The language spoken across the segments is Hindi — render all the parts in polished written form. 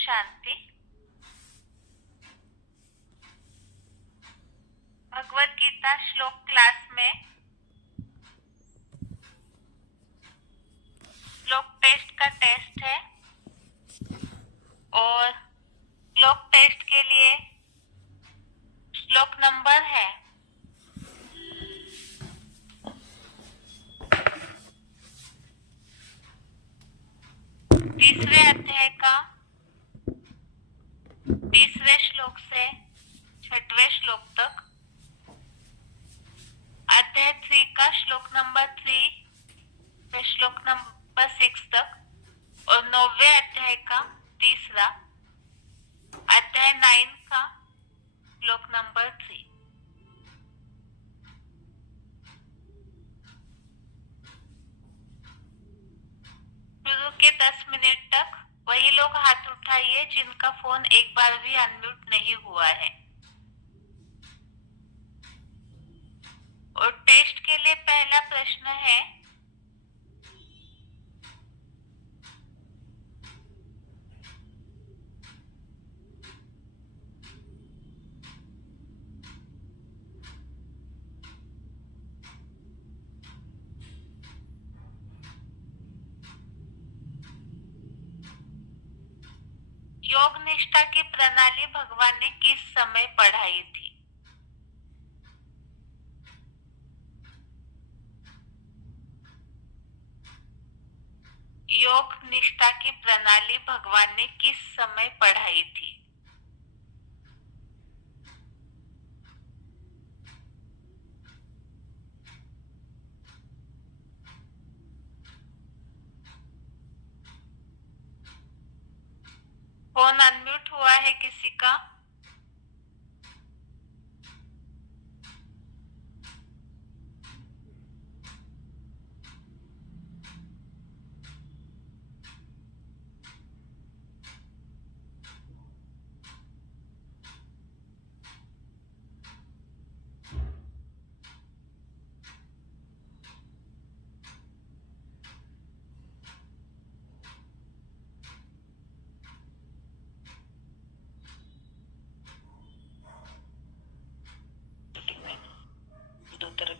शांति। भगवत गीता श्लोक क्लास में श्लोक टेस्ट का टेस्ट है और श्लोक टेस्ट के लिए श्लोक नंबर है 30वें अध्याय का 30वें श्लोक से 6वें श्लोक तक, अध्याय 3 का श्लोक नंबर 3 से श्लोक नंबर 6 तक और 9वें अध्याय का तीसरा अध्याय 9 का श्लोक नंबर 3। शुरू के 10 मिनट तक वही लोग हाथ उठाइए जिनका फोन एक बार भी अनम्यूट नहीं हुआ है। और टेस्ट के लिए पहला प्रश्न है, योग निष्ठा की प्रणाली भगवान ने किस समय पढ़ाई थी? योग निष्ठा की प्रणाली भगवान ने किस समय पढ़ाई थी? फोन अनम्यूट हुआ है किसी का?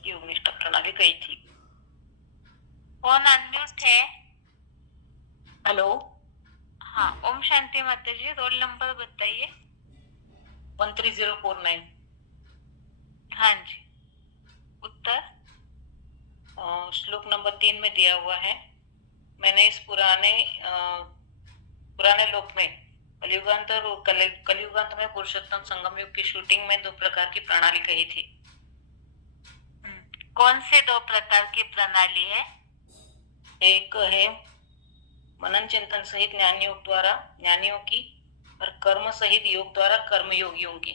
की योग निष्ठा प्रणाली कही थी। फोन अनम्यूट है। हेलो, हाँ, ओम शांति माता जी, रोल नंबर बताइए। 13049। हाँ जी। उत्तर श्लोक नंबर 3 में दिया हुआ है। मैंने इस पुराने लोक में कलियुगांत और कलियुगांत में पुरुषोत्तम संगम युग की शूटिंग में 2 प्रकार की प्रणाली कही थी। कौन से 2 प्रकार की प्रणाली है? एक है मनन चिंतन सहित ज्ञानियों की और कर्म सहित योग द्वारा कर्म योगियों की।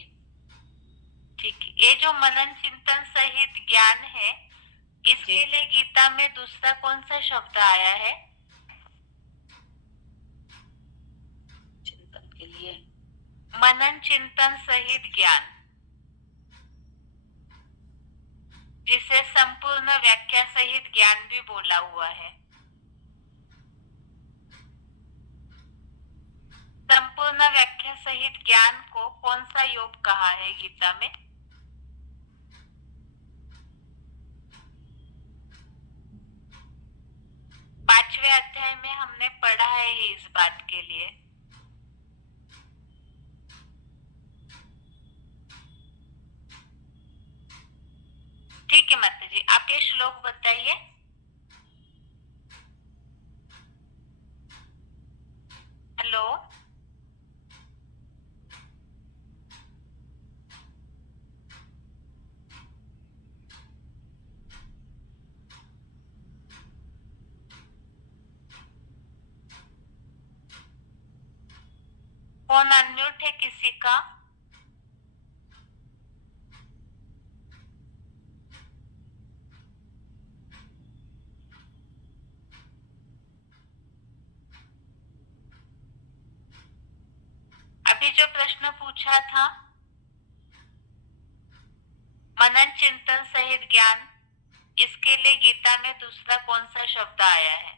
ठीक है, ये जो मनन चिंतन सहित ज्ञान है, इसके लिए गीता में दूसरा कौन सा शब्द आया है? चिंतन के लिए मनन चिंतन सहित ज्ञान, जिसे संपूर्ण व्याख्या सहित ज्ञान भी बोला हुआ है। संपूर्ण व्याख्या सहित ज्ञान को कौन सा योग कहा है गीता में? पांचवें अध्याय में हमने पढ़ा है इस बात के लिए। ठीक है माता जी, आप ये श्लोक बताइए। हेलो, फोन अनम्यूट है किसी का? अभी जो प्रश्न पूछा था, मनन चिंतन सहित ज्ञान, इसके लिए गीता में दूसरा कौन सा शब्द आया है?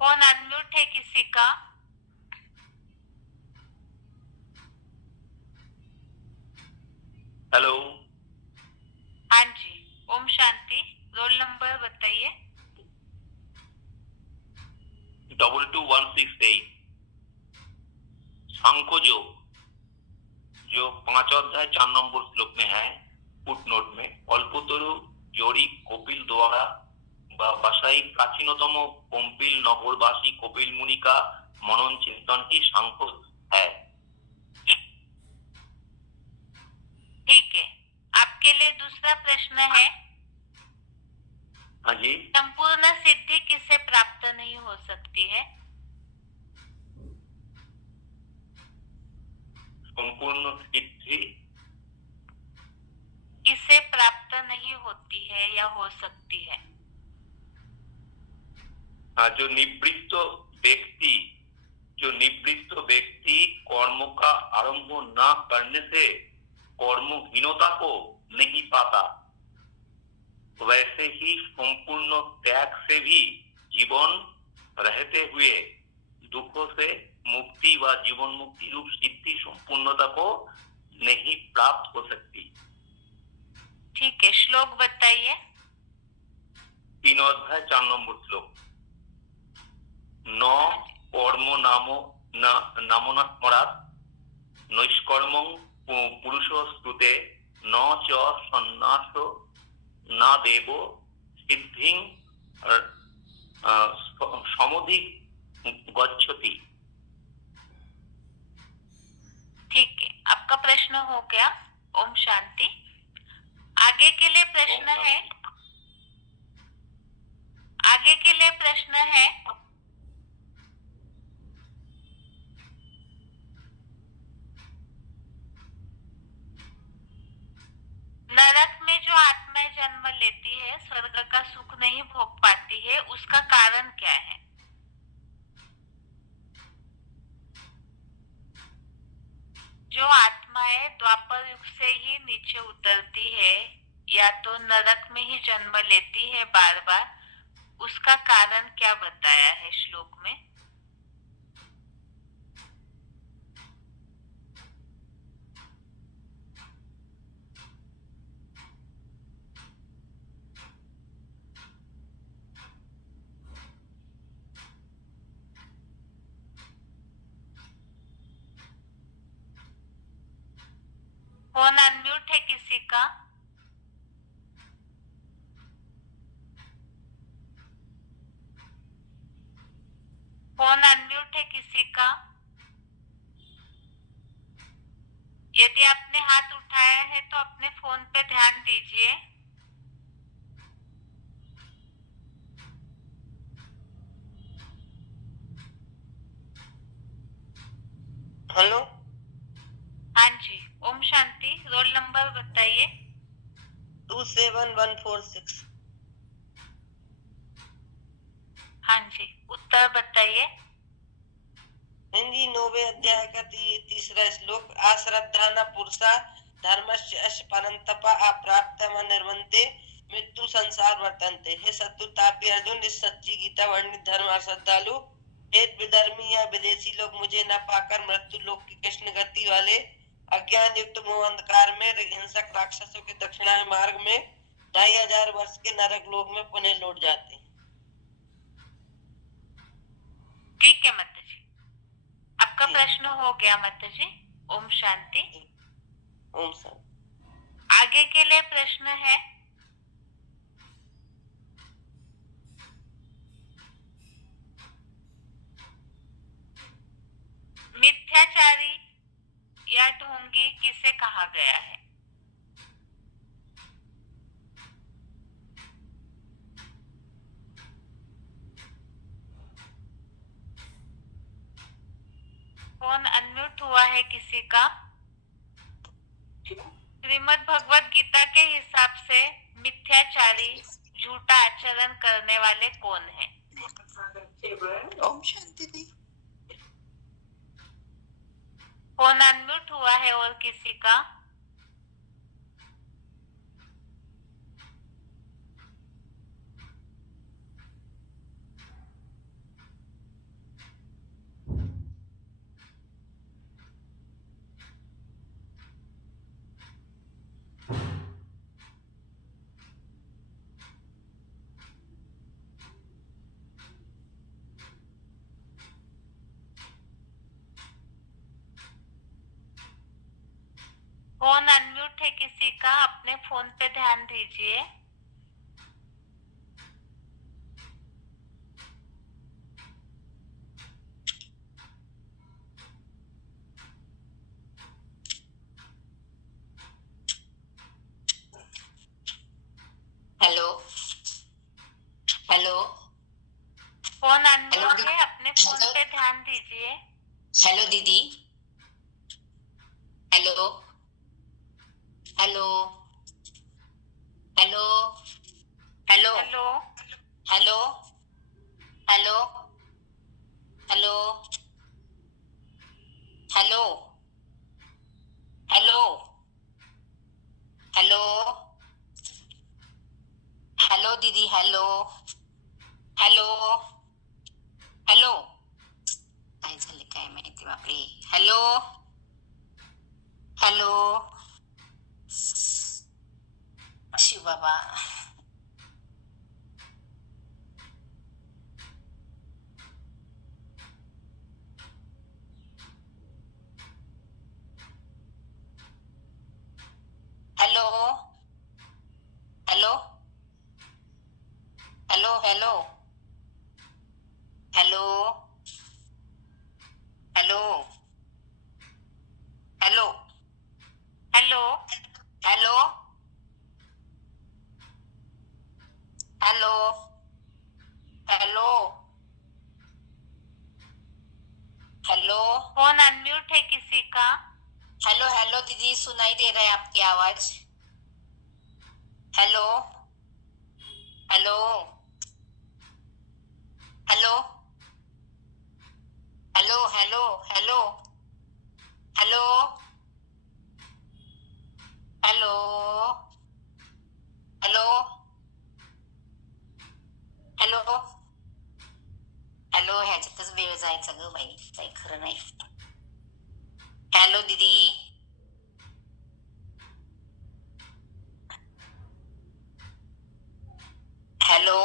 फोन अनम्यूट है किसी का? हेलो। हाँ जी, ओम शांति। रोल नंबर बताइए। 2216 सांख्य योग जो 5 अध्याय 4 নম্বর শ্লোক में है, ফুটনোট में অল্পতরু জড়ি কপিল দ্বারা বা বাসাই প্রাচীনতম কম্পিল নগরবাসী কপিল मुनि का मनन चिंतन ही सांख्य है। ठीक है, आपके लिए दूसरा प्रश्न है। हाँ जी। संपूर्ण सिद्धि किसे प्राप्त नहीं हो सकती है? संपूर्ण सिद्धि किसे प्राप्त नहीं होती है या हो सकती है? जो निवृत्त व्यक्ति कर्म का आरंभ न करने से कर्महीनता को नहीं पाता, वैसे ही संपूर्ण त्याग से भी जीवन रहते हुए दुखों से मुक्ति व जीवन मुक्ति रूप सिद्धि संपूर्णता को नहीं प्राप्त हो सकती। ठीक है, श्लोक बताइए। 3 अध्याय 4 নম্বর श्लोक। न कर्म नामो स्मरात् नैष्कर्मं पुरुषस्तुते न च सन्नासो न देवो सिद्धिं समधि गच्छति। ठीक है, आपका प्रश्न हो गया। ओम शांति। आगे के लिए प्रश्न है। आगे के लिए प्रश्न है। नरक में जो आत्माएं जन्म लेती है, स्वर्ग का सुख नहीं भोग पाती है, उसका कारण क्या है? जो आत्माएं द्वापर युग से ही नीचे उतरती है या तो नरक में ही जन्म लेती है बार बार, उसका कारण क्या बताया है श्लोक में? फोन अनम्यूट है किसी का? फोन अनम्यूट है किसी का? यदि आपने हाथ उठाया है तो अपने फोन पे ध्यान दीजिए। हेलो। हाँ जी, ओम शांति। रोल नंबर बताइए। 27146। हाँ जी, उत्तर बताइए। हिंदी 9वें अध्याय का तीसरा श्लोक। आश्रद्धा न पुरुषा धर्मस्य परंतपा अप्राप्त निर्वंते मृत्यु संसार वर्तन्ते। हे शत्रुतापी अर्जुन, इस सच्ची गीता वर्णित धर्म अश्रद्धालु हेत विधर्मी या विदेशी लोग मुझे न पाकर मृत्यु लोक की कृष्ण गति वाले अज्ञान युक्त मोह अंधकार में हिंसक राक्षसों के दक्षिणायन मार्ग में 2500 वर्ष के नरक लोक में पुनः लौट जाते हैं। ठीक है माता जी, आपका प्रश्न हो गया माता जी। ओम शांति। ओम शांति। आगे के लिए प्रश्न है। मिथ्याचारी या ढोंगी किसे कहा गया है? फोन अनम्यूट हुआ है किसी का? श्रीमद् भगवत गीता के हिसाब से मिथ्याचारी, झूठा आचरण करने वाले कौन है? ओम शांति दी। फोन अनम्यूट हुआ है और किसी का? फोन अनम्यूट है किसी का, अपने फोन पे ध्यान दीजिए। Hello hello phone hello unmute है, अपने फोन पे ध्यान दीजिए। हेलो दीदी। Hello hello hello hello hello hello hello hello hello hello hello hello दीदी। हेलो हेलो हेलो काय झाले काय माहिती बापरे। Hello hello Shiv Baba. Hello hello hello hello hello hello hello hello hello hello hello hello phone unmute है किसी का। हेलो हेलो दीदी, सुनाई दे रहा है आपकी आवाज। Hello hello hello hello hello hello hello hello hello hello hello. ह्याच्यातच वेळ जायचा ग बाई, काही खरं नाही. हॅलो दीदी. हॅलो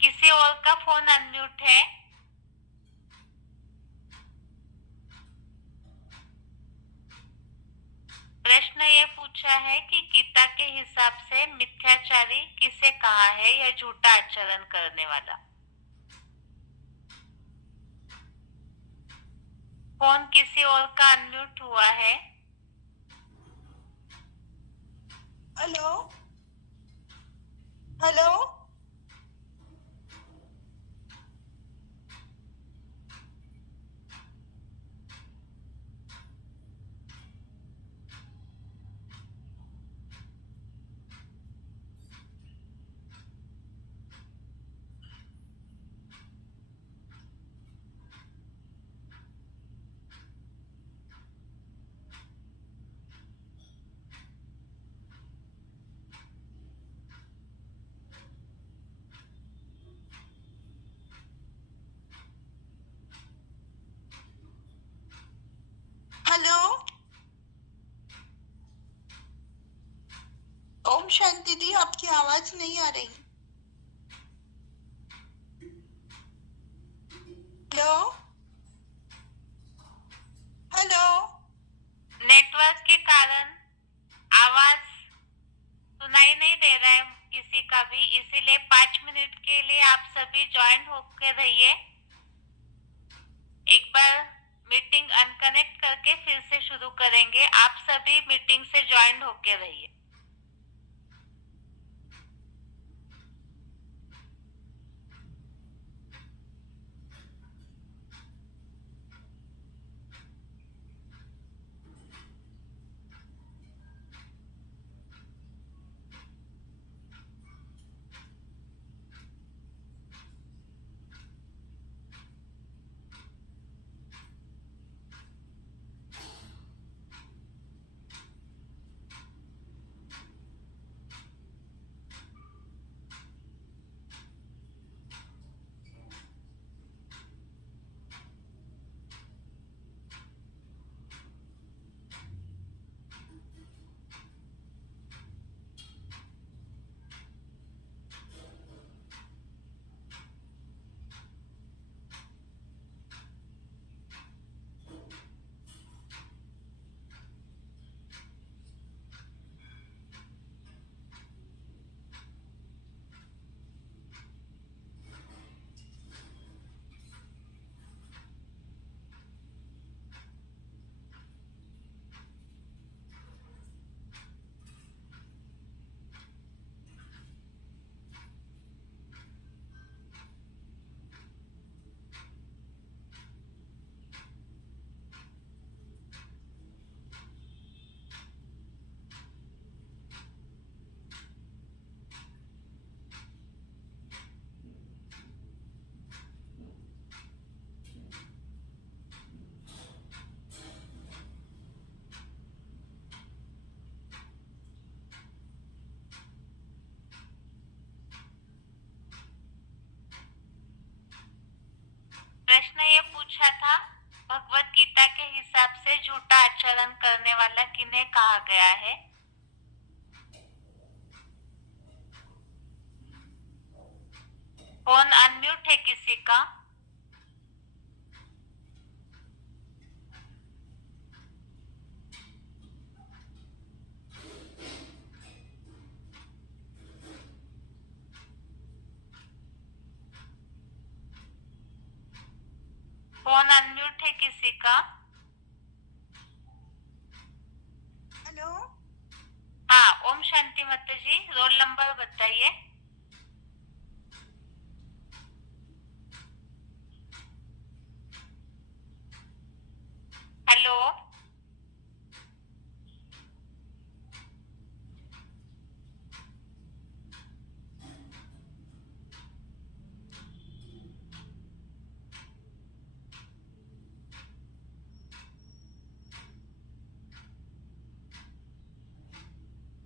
किसी और का फोन अनम्यूट है। प्रश्न ये पूछा है कि गीता के हिसाब से मिथ्याचारी किसे कहा है या झूठा आचरण करने वाला। फोन किसी और का अनम्यूट हुआ है। Hello hello hello. ओम शांति दी, आपकी आवाज नहीं आ रही। Hello hello. नेटवर्क के कारण आवाज सुनाई नहीं दे रहा है किसी का भी, इसीलिए 5 मिनट के लिए आप सभी ज्वाइन होकर रहिए। एक बार मीटिंग अनकनेक्ट करके फिर से शुरू करेंगे। आप सभी मीटिंग से ज्वाइन होकर रहिए। पूछा था, भगवत गीता के हिसाब से झूठा आचरण करने वाला किन्हें कहा गया है? फोन अनम्यूट है किसी का? फोन अनम्यूट है किसी का? हेलो हाँ, ओम शांति माता जी, रोल नंबर बताइए। Hello,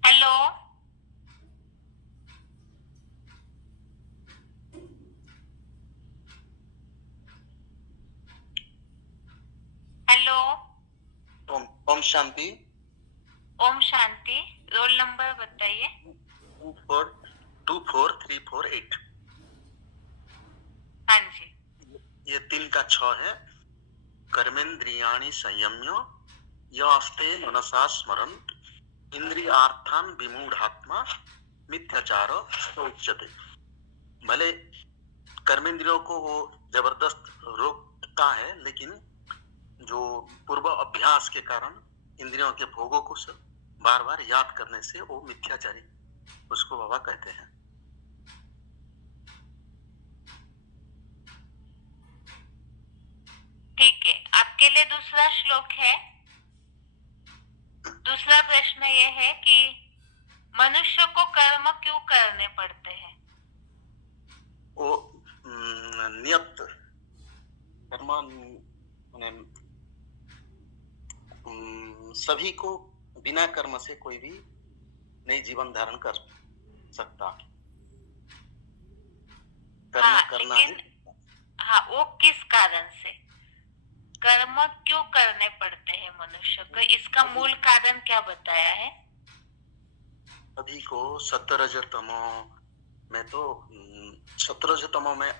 hello, hello, Om Om Shanti. ओम शांति, रोल नंबर बताइए। 2424348। हाँ जी, ये 3 का 6 है। कर्मेंद्रियाणि संयम्य यास्ते मनसा स्मरन् इंद्रियार्थान विमूढ़ात्मा मिथ्याचार उच्यते। भले कर्मेंद्रियों को वो जबरदस्त रोकता है, लेकिन जो पूर्व अभ्यास के कारण इंद्रियों के भोगों को बार बार याद करने से वो मिथ्याचारी, उसको बाबा कहते हैं। ठीक है। आपके लिए दूसरा श्लोक है। दूसरा प्रश्न ये है कि मनुष्य को कर्म क्यों करने पड़ते हैं? वो नियत कर्म माने सभी को बिना कर्म से कोई भी नहीं जीवन धारण कर सकता। कर्म हाँ, करना लेकिन है। हाँ, वो किस कारण से कर्म क्यों करने पड़ते हैं मनुष्य को? इसका मूल कारण क्या बताया है? सभी को सतरजतमो में तो सतरजतमो में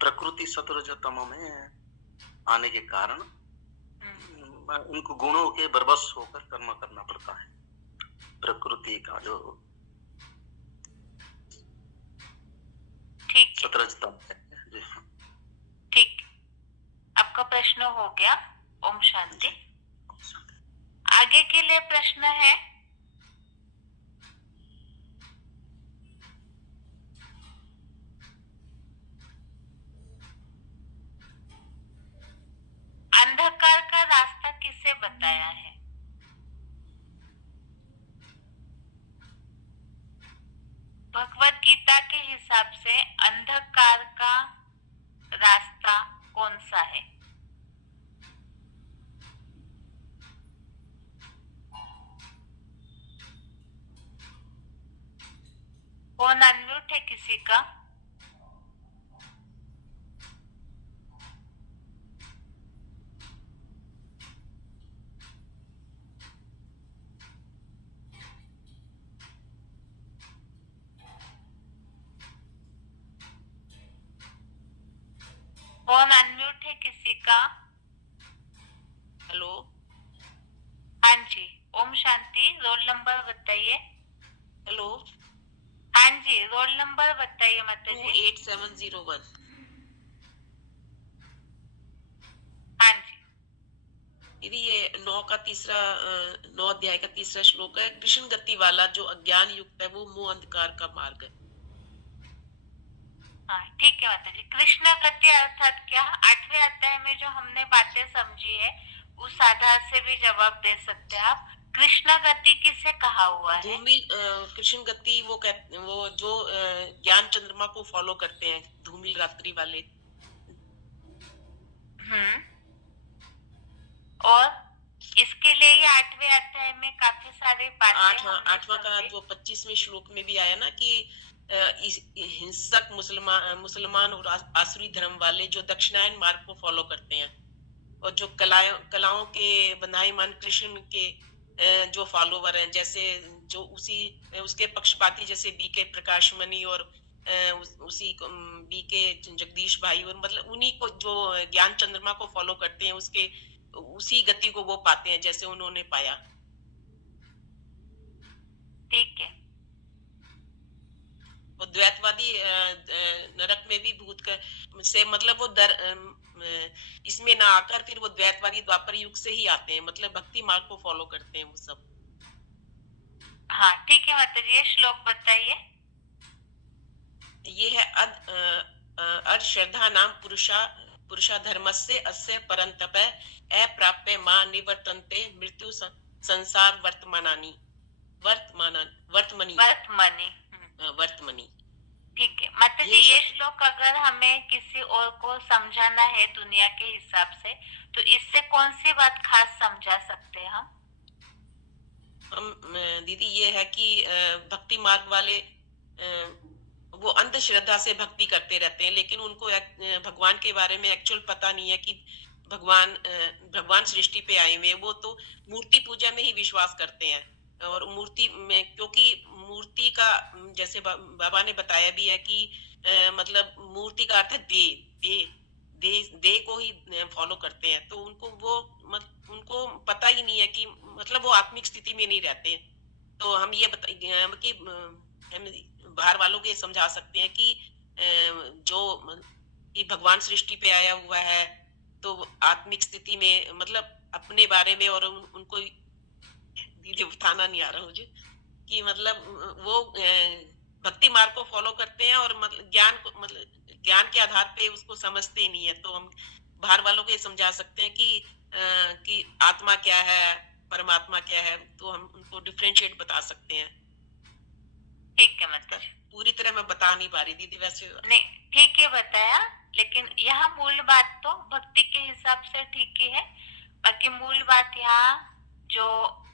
प्रकृति सतरजतमो में आने के कारण उनको गुणों के बरबस होकर कर्म करना पड़ता है। प्रकृति का जो ठीक, सतरजतम है। ठीक, आपका प्रश्न हो गया। ओम शांति। आगे के लिए प्रश्न है, अंधकार का रास्ता किसे बताया है? भगवत गीता के हिसाब से अंधकार का रास्ता कौन सा है? फोन अनम्यूट है किसी का? फोन अनम्यूट है किसी का? हेलो, हाँ जी, ओम शांति, रोल नंबर बताइए। हेलो, हाँ जी, रोल नंबर बताइए माता जी। 28701। हाँ जी, यदि ये 9 अध्याय का तीसरा श्लोक है। कृष्ण गति वाला जो अज्ञान युक्त है वो मोह अंधकार का मार्ग है। हाँ ठीक है माता जी। कृष्ण गति अर्थात क्या? 8वें अध्याय में जो हमने बातें समझी है उस आधार से भी जवाब दे सकते हैं आप। कृष्ण गति किसे कहा हुआ है? धूमिल कृष्ण गति वो जो ज्ञान चंद्रमा को फॉलो करते हैं, धूमिल रात्रि वाले। और इसके लिए ये 8वें अध्याय में काफी सारे बातें 8वां का जो 25वें श्लोक में भी आया ना कि हिंसक मुसलमान और आसुरी धर्म वाले जो दक्षिणायन मार्ग को फॉलो करते हैं, और जो कलाओं के बंधाईमान कृष्ण के जो फॉलोवर हैं, जैसे जो उसके पक्षपाती जैसे बीके प्रकाश मणि और उसी बीके जगदीश भाई, और मतलब उन्हीं को जो ज्ञान चंद्रमा को फॉलो करते हैं, उसके उसी गति को वो पाते हैं जैसे उन्होंने पाया। ठीक है। और द्वैतवादी नरक में भी भूत से मतलब वो इसमें ना आकर फिर वो द्वैतवादी द्वापर युग से ही आते हैं, मतलब भक्ति मार्ग को फॉलो करते हैं वो सब। हाँ ठीक है माता जी, ये श्लोक बताइए। ये है अद श्रद्धा नाम पुरुषा धर्मस्य अस्य परंतप अप्राप्य मां निवर्तन्ते मृत्यु संसार वर्तमानी। ठीक है माता जी, ये श्लोक अगर हमें किसी और को समझाना है दुनिया के हिसाब से, तो इससे कौन सी बात खास समझा सकते हैं हम? दीदी ये है कि भक्ति मार्ग वाले वो अंधश्रद्धा से भक्ति करते रहते हैं, लेकिन उनको भगवान के बारे में एक्चुअल पता नहीं है कि भगवान सृष्टि पे आए हुए। वो तो मूर्ति पूजा में ही विश्वास करते हैं, और मूर्ति में, क्योंकि मूर्ति का जैसे बाबा ने बताया भी है कि मतलब मूर्ति का अर्थ है दे को ही फॉलो करते हैं, तो उनको पता ही नहीं है कि मतलब वो आत्मिक स्थिति में नहीं रहते। तो हम ये कि हम बाहर वालों को ये समझा सकते हैं कि जो कि भगवान सृष्टि पे आया हुआ है, तो आत्मिक स्थिति में मतलब अपने बारे में, और उनको दीदी बताना नहीं आ रहा मुझे कि मतलब वो भक्ति मार्ग को फॉलो करते हैं, और मतलब ज्ञान के आधार पे उसको समझते ही नहीं है। तो हम बाहर वालों को ये समझा सकते हैं कि आत्मा क्या है, परमात्मा क्या है, तो हम उनको डिफरेंशिएट बता सकते हैं। ठीक है मतलब पूरी तरह मैं बता नहीं पा रही दीदी, वैसे नहीं ठीक है बताया, लेकिन यहाँ मूल बात तो भक्ति के हिसाब से ठीक ही है, बाकी मूल बात यहाँ जो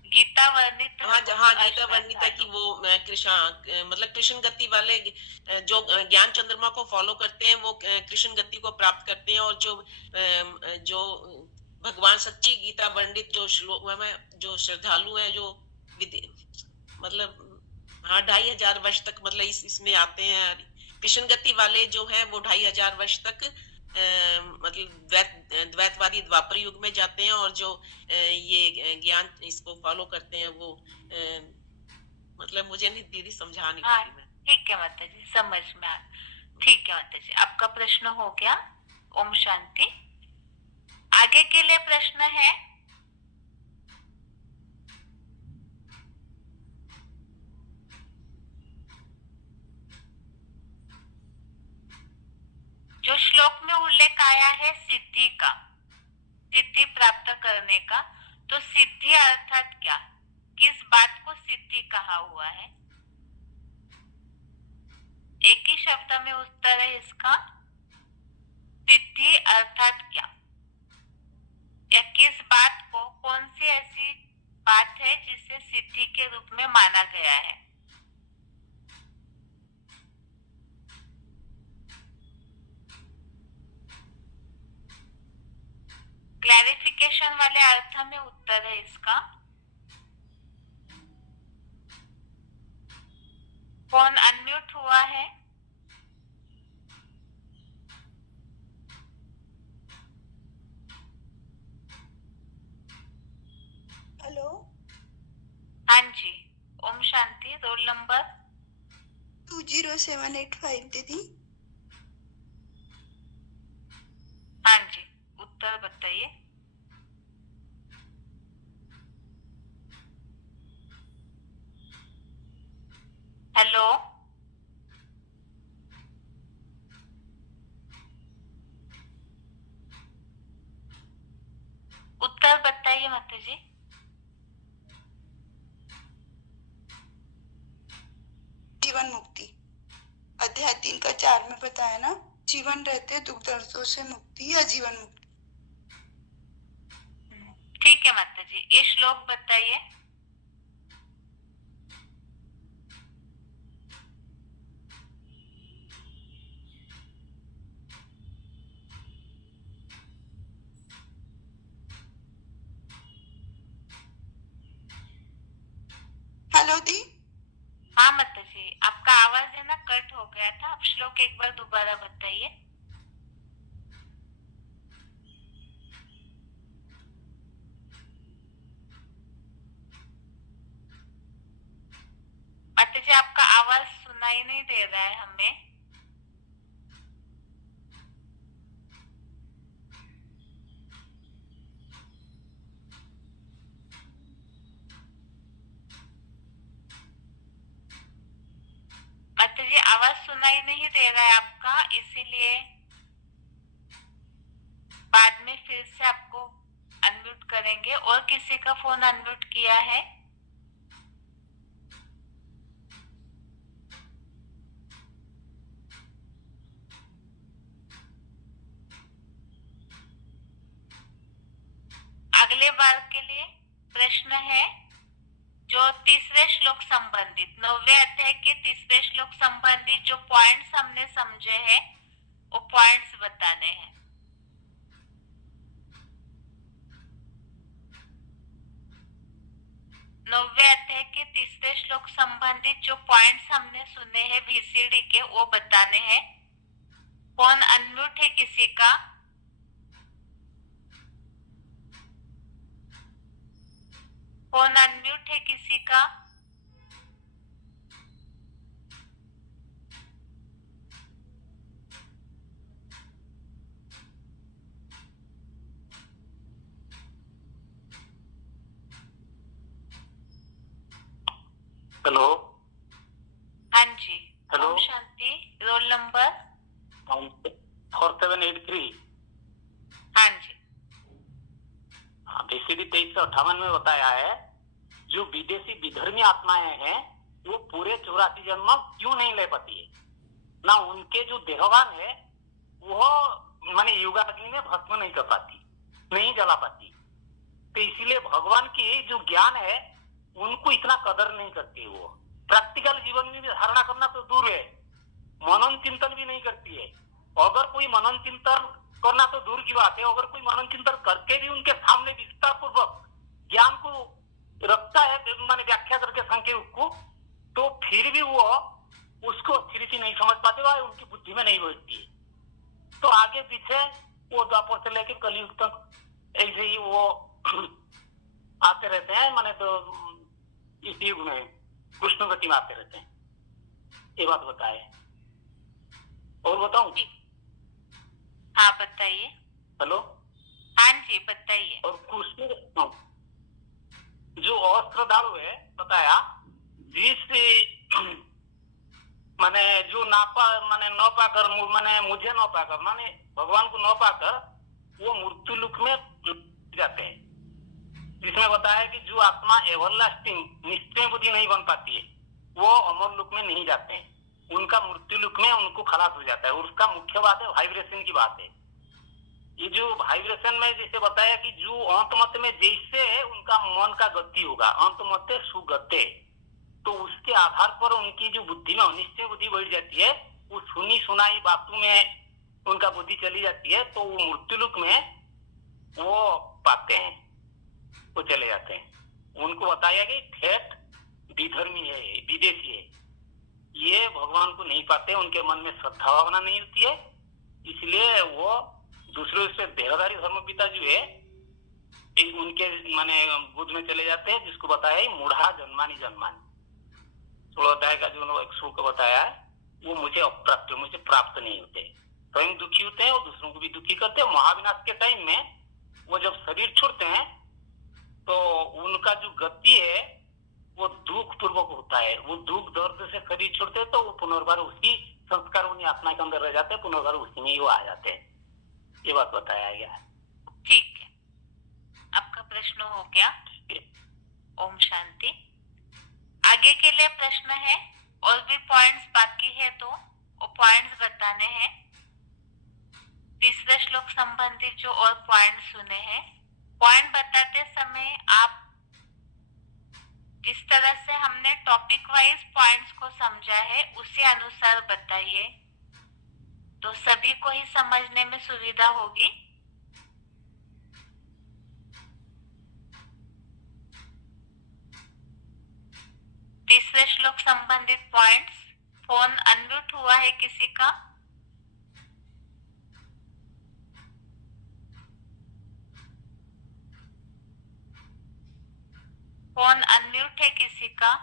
गीता वर्णित, हाँ गीता वर्णित है कि वो कृष्ण गति वाले जो ज्ञान चंद्रमा को फॉलो करते हैं वो कृष्ण गति को प्राप्त करते हैं, और जो भगवान सच्ची गीता वर्णित जो श्लोक में जो श्रद्धालु है, जो मतलब 2500 वर्ष तक मतलब इसमें आते हैं। कृष्ण गति वाले जो है वो 2500 वर्ष तक मतलब द्वैतवादी द्वापर युग में जाते हैं, और जो ये ज्ञान इसको फॉलो करते हैं वो मतलब मुझे नहीं दीदी समझा नहीं पा रही मैं। ठीक है माता जी, समझ में आ। ठीक है माता जी, आपका प्रश्न हो गया। ओम शांति। आगे के लिए प्रश्न है जो श्लोक में उल्लेख आया है सिद्धि का, सिद्धि प्राप्त करने का, तो सिद्धि अर्थात क्या, किस बात को सिद्धि कहा हुआ है? एक ही शब्द में उत्तर है इसका, सिद्धि अर्थात क्या, या किस बात को, कौन सी ऐसी बात है जिसे सिद्धि के रूप में माना गया है? क्लैरिफिकेशन वाले अर्थ में उत्तर है इसका। फोन अनम्यूट हुआ है? हेलो। हाँ जी, ओम शांति। रोल नंबर 20785 दीदी। हाँ जी, उत्तर बताइए। हेलो, उत्तर बताइए माता जी। जीवन मुक्ति अध्याय 3 का 4 में बताया ना, जीवन रहते दुख दर्दों से मुक्ति या जीवन मुक्ति। ठीक है माता जी, ये श्लोक बताइए। हेलो दी। हाँ माता जी, आपका आवाज है ना कट हो गया था। आप श्लोक एक बार दोबारा बताइए। माता जी, आपका आवाज सुनाई नहीं दे रहा है हमें। माता जी, आवाज सुनाई नहीं दे रहा है आपका, इसीलिए बाद में फिर से आपको अनम्यूट करेंगे। और किसी का फोन अनम्यूट किया है? अगले बार के लिए प्रश्न है जो तीसरे श्लोक संबंधित 9वें अध्याय के तीसरे श्लोक संबंधित जो पॉइंट्स हमने समझे हैं वो पॉइंट्स बताने हैं। नौवे अध्याय के तीसरे श्लोक संबंधित जो पॉइंट्स हमने सुने हैं VCD के वो बताने हैं। फोन अनम्यूट है किसी का? फोन अनम्यूट है किसी का? हेलो। हाँ जी। हेलो। ओम शांति। Roll number 4783। हाँ जी। VCD 2358 में बताया है जो विदेशी विधर्मी आत्माएं हैं वो पूरे 84 जन्म क्यों नहीं ले पाती है ना, उनके जो देहवान है वो माने युगाग्नि में भस्म नहीं कर पाती, नहीं जला पाती। तो इसीलिए भगवान की जो ज्ञान है उनको इतना कदर नहीं करती। वो प्रैक्टिकल जीवन में भी धारणा करना तो दूर है, मनन चिंतन भी नहीं करती है। अगर कोई मनन चिंतन करना तो दूर की बात है, अगर कोई मनन चिंतन करके भी उनके सामने विस्तार पूर्वक ज्ञान को रखता है माने व्याख्या करके संकेत को, तो फिर भी वो उसको अच्छी रीति नहीं समझ पाते, वह उनकी बुद्धि में नहीं बैठती है। तो आगे पीछे वो द्वापर से लेकर कलयुग तक ऐसे ही वो आते रहते हैं, माने तो इस युग में कृष्ण गति में आते रहते हैं। ये बात बताए और बताऊं? हाँ बताइए। हेलो। हाँ जी बताइए। और कृष्ण जो अश्रद्धालु है बताया जिस माने जो नापा माने न पाकर माने मुझे न पाकर माने भगवान को न पाकर वो मृत्यु लोक में जाते हैं, जिसमें बताया कि जो आत्मा एवरलास्टिंग निश्चय बुद्धि नहीं बन पाती है वो अमर लोक में नहीं जाते हैं, उनका मृत्यु लोक में उनको खलास हो जाता है। और उसका मुख्य बात है वाइब्रेशन की बात है। ये जो वाइब्रेशन में जैसे बताया कि जो अंतमत में जैसे उनका मन का गति होगा, अंतमत सुगते, तो उसके आधार पर उनकी जो बुद्धि में अनिश्चय बुद्धि बढ़ जाती है, वो सुनी सुनाई बातों में उनका बुद्धि चली जाती है, तो वो मृत्यु लोक में वो पाते हैं, वो चले जाते हैं। उनको बताया कि ठेठ विधर्मी है, विदेशी है, ये भगवान को नहीं पाते, उनके मन में श्रद्धा भावना नहीं होती है, इसलिए वो दूसरे से देहधारी धर्मपिता जो है उनके माने बुद्ध में चले जाते हैं, जिसको बताया मूढ़ा जन्मानी जन्मानी 16 अध्याय का जो एक श्लोक बताया है, वो मुझे अप्राप्त, मुझे प्राप्त नहीं होते, स्वयं दुखी होते हैं और दूसरों को भी दुखी करते हैं। महाविनाश के टाइम में वो जब शरीर छोड़ते हैं तो उनका जो गति है वो दुख पूर्वक होता है, वो दुख दर्द से शरीर छोड़ते हैं तो वो पुनर्बार उसी संस्कार उन्हीं आत्मा के अंदर रह जाते हैं, पुनर्बार उसी में ही वो आ जाते हैं। ये बात बताया गया है। ठीक है, आपका प्रश्न हो गया। ओम शांति। आगे के लिए प्रश्न है, और भी पॉइंट्स बाकी है तो वो पॉइंट्स बताने हैं। तीसरे श्लोक संबंधित जो और पॉइंट सुने हैं, पॉइंट बताते समय आप जिस तरह से हमने टॉपिक वाइज पॉइंट्स को समझा है उसी अनुसार बताइए, तो सभी को ही समझने में सुविधा होगी। श्लोक संबंधित पॉइंट्स। फोन अनम्यूट हुआ है किसी का? फोन अनम्यूट है किसी का?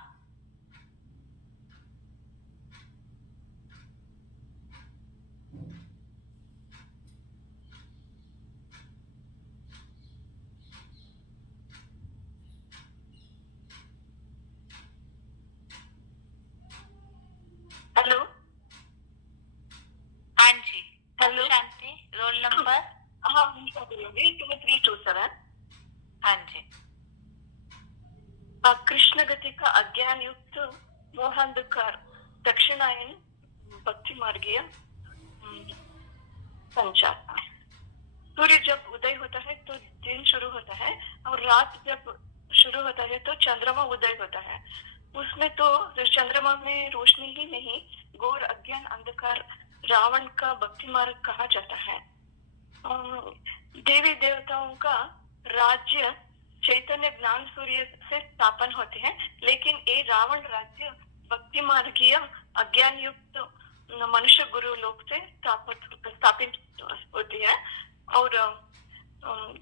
हेलो। हाँ जी, हेलो। शांति, रोल नंबर? हाँ, 2327। हाँ जी। कृष्ण गति का अज्ञान युक्त मोहांधकार दक्षिणायन भक्ति मार्गीय संचार। सूर्य जब उदय होता है तो दिन शुरू होता है, और रात जब शुरू होता है तो चंद्रमा उदय होता है। उसमें तो चंद्रमा में रोशनी ही नहीं, घोर अज्ञान अंधकार रावण का भक्ति मार्ग कहा जाता है। देवी देवताओं का राज्य चैतन्य ज्ञान सूर्य से स्थापन होते हैं, लेकिन ये रावण राज्य भक्ति मार्गीय अज्ञान युक्त मनुष्य गुरु लोक से स्थापित होती है। और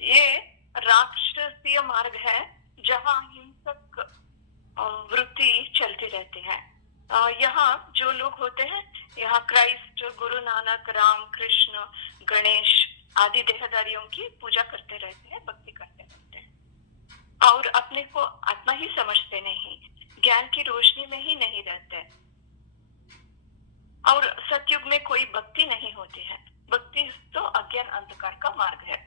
ये राक्षसीय मार्ग है जहाँ हिंसक वृत्ति चलती रहती है। यहाँ जो लोग होते हैं, यहाँ क्राइस्ट, गुरु नानक, राम, कृष्ण, गणेश आदि देहधारियों की पूजा करते रहते हैं, भक्ति करते रहते हैं, और अपने को आत्मा ही समझते नहीं, ज्ञान की रोशनी में ही नहीं रहते, और सतयुग में कोई भक्ति नहीं होती है। भक्ति तो अज्ञान अंधकार का मार्ग है।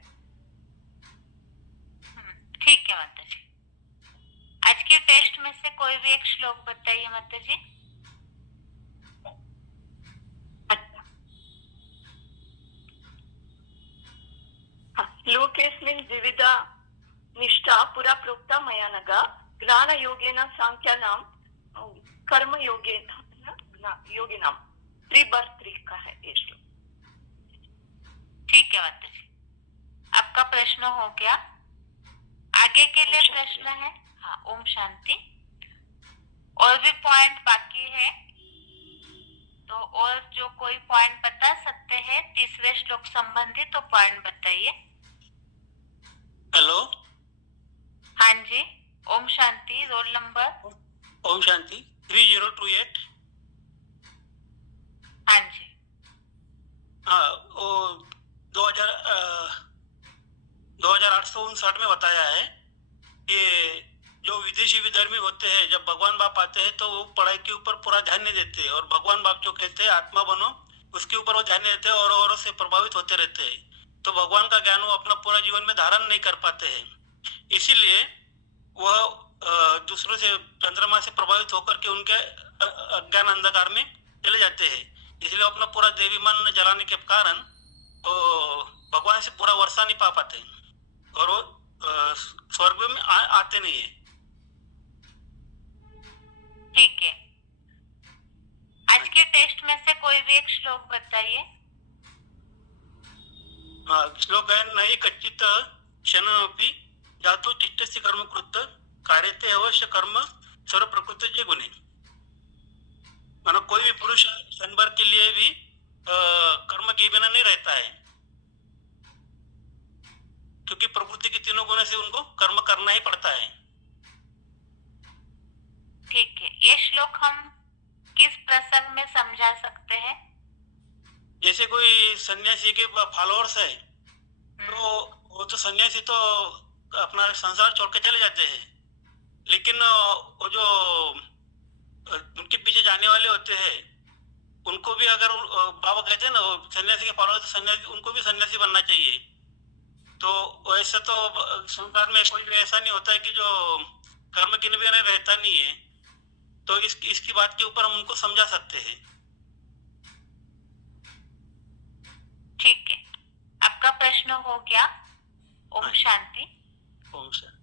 ठीक है माता जी। आज के टेस्ट में से कोई भी एक श्लोक बताइए माता जी। अच्छा, लोकेस्मिन् द्विविधा निष्ठा पुरा प्रोक्ता मया नघ ज्ञान योगेन सांख्यानाम कर्म योगिनाम 3/3 का है ये श्लोक। ठीक है माता जी, आपका प्रश्न हो गया। आगे के लिए प्रश्न है। हाँ, ओम शांति। और भी पॉइंट बाकी है तो और जो कोई पॉइंट बता सकते हैं तीसरे श्लोक संबंधी, तो पॉइंट बताइए। हेलो। हाँ जी, ओम शांति, रोल नंबर? ओम शांति 3028। हाँ जी। हाँ, वो 2859 में बताया है कि जो विदेशी विधर्मी होते हैं, जब भगवान बाप आते हैं तो वो पढ़ाई के ऊपर पूरा ध्यान नहीं देते, और भगवान बाप जो कहते हैं आत्मा बनो, उसके ऊपर वो ध्यान नहीं देते और औरों से प्रभावित होते रहते हैं। तो भगवान का ज्ञान वो अपना पूरा जीवन में धारण नहीं कर पाते हैं, इसीलिए वह दूसरों से, चंद्रमा से प्रभावित होकर के उनके अज्ञान अंधकार में चले जाते हैं। इसलिए अपना पूरा देवी मन जलाने के कारण वो भगवान से पूरा वर्षा नहीं पा पाते, और वो स्वर्ग में आते नहीं है। ठीक है, आज के टेस्ट में से कोई भी एक श्लोक बताइए। श्लोक है, नहीं कच्चित क्षणमपि जातो तिष्ठस्य कर्म कृत कार्यते अवश्य कर्म सर्व प्रकृति के गुणे। मानो कोई भी पुरुष क्षण भर के लिए भी कर्म के बिना नहीं रहता है, क्योंकि प्रकृति के तीनों गुणों से उनको कर्म करना ही पड़ता है। ठीक है, ये श्लोक हम किस प्रसंग में समझा सकते हैं? जैसे कोई सन्यासी के फॉलोअर्स है, तो वो तो सन्यासी तो अपना संसार छोड़ के चले जाते हैं, लेकिन वो जो उनके पीछे जाने वाले होते हैं, उनको भी अगर बाबा कहते हैं ना, सन्यासी के फॉलोअर्स, तो सन्यासी, उनको भी सन्यासी बनना चाहिए। तो वैसे तो संसार में कोई भी ऐसा नहीं होता है कि जो कर्म के बिना रहता नहीं है, तो इसकी बात के ऊपर हम उनको समझा सकते हैं। ठीक है, आपका प्रश्न हो गया। ओम शांति। ओम शांति।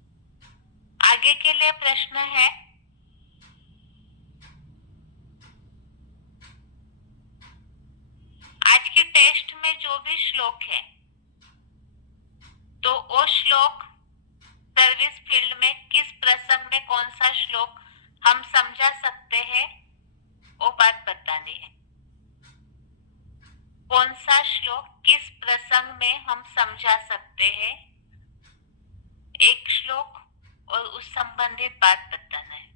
आगे के लिए प्रश्न है, आज के टेस्ट में जो भी श्लोक है, तो वो श्लोक सर्विस फील्ड में किस प्रसंग में कौन सा श्लोक हम समझा सकते हैं वो बात बतानी है। कौन सा श्लोक किस प्रसंग में हम समझा सकते हैं, एक श्लोक और उस संबंधित बात बताना है।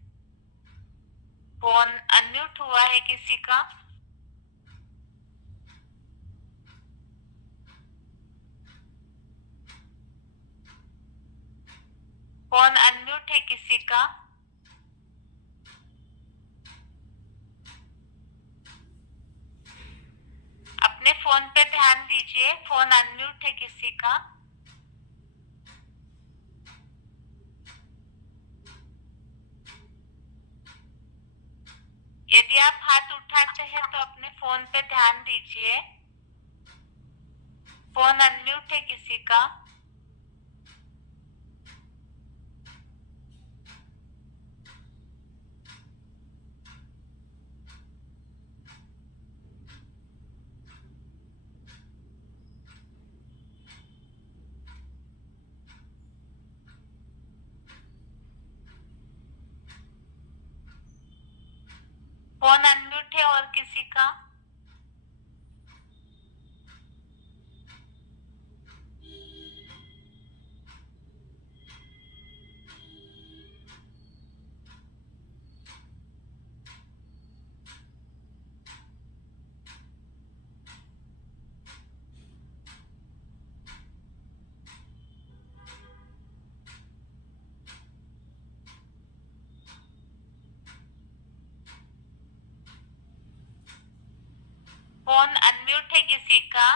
फोन अनम्यूट हुआ है किसी का? फोन अनम्यूट है किसी का? अपने फोन पे ध्यान दीजिए, फोन अनम्यूट है किसी का? यदि आप हाथ उठाते हैं तो अपने फोन पे ध्यान दीजिए। फोन अनम्यूट है किसी का? फोन अनम्यूट है और किसी का? फोन अनम्यूट है किसी का?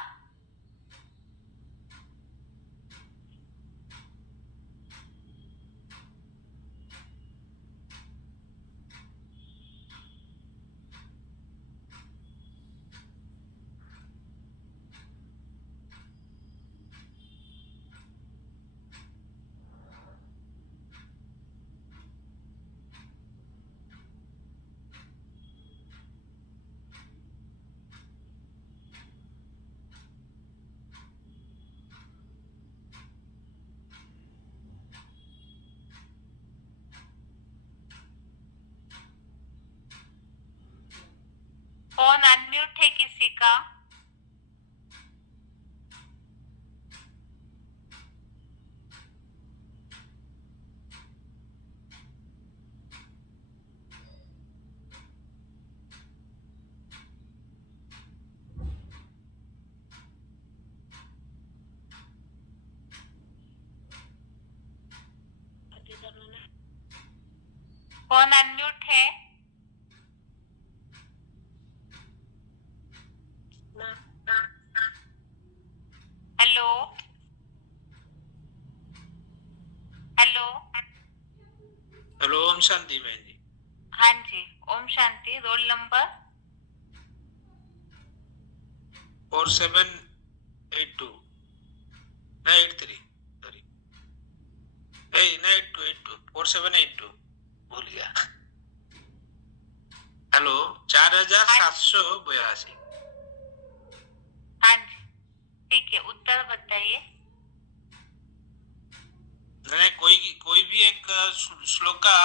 फोन अनम्यूट है किसी का? फोन अनम्यूट है? Hello hello. हेलो, ओम शांति बहन जी। हाँ जी, ओम शांति। रोल नंबर 4782 ना 83 सॉरी 8282 4782 भूल गया। हेलो, 4782। हाँ जी, ठीक है। उत्तर बताइए। नहीं, कोई भी एक श्लोक का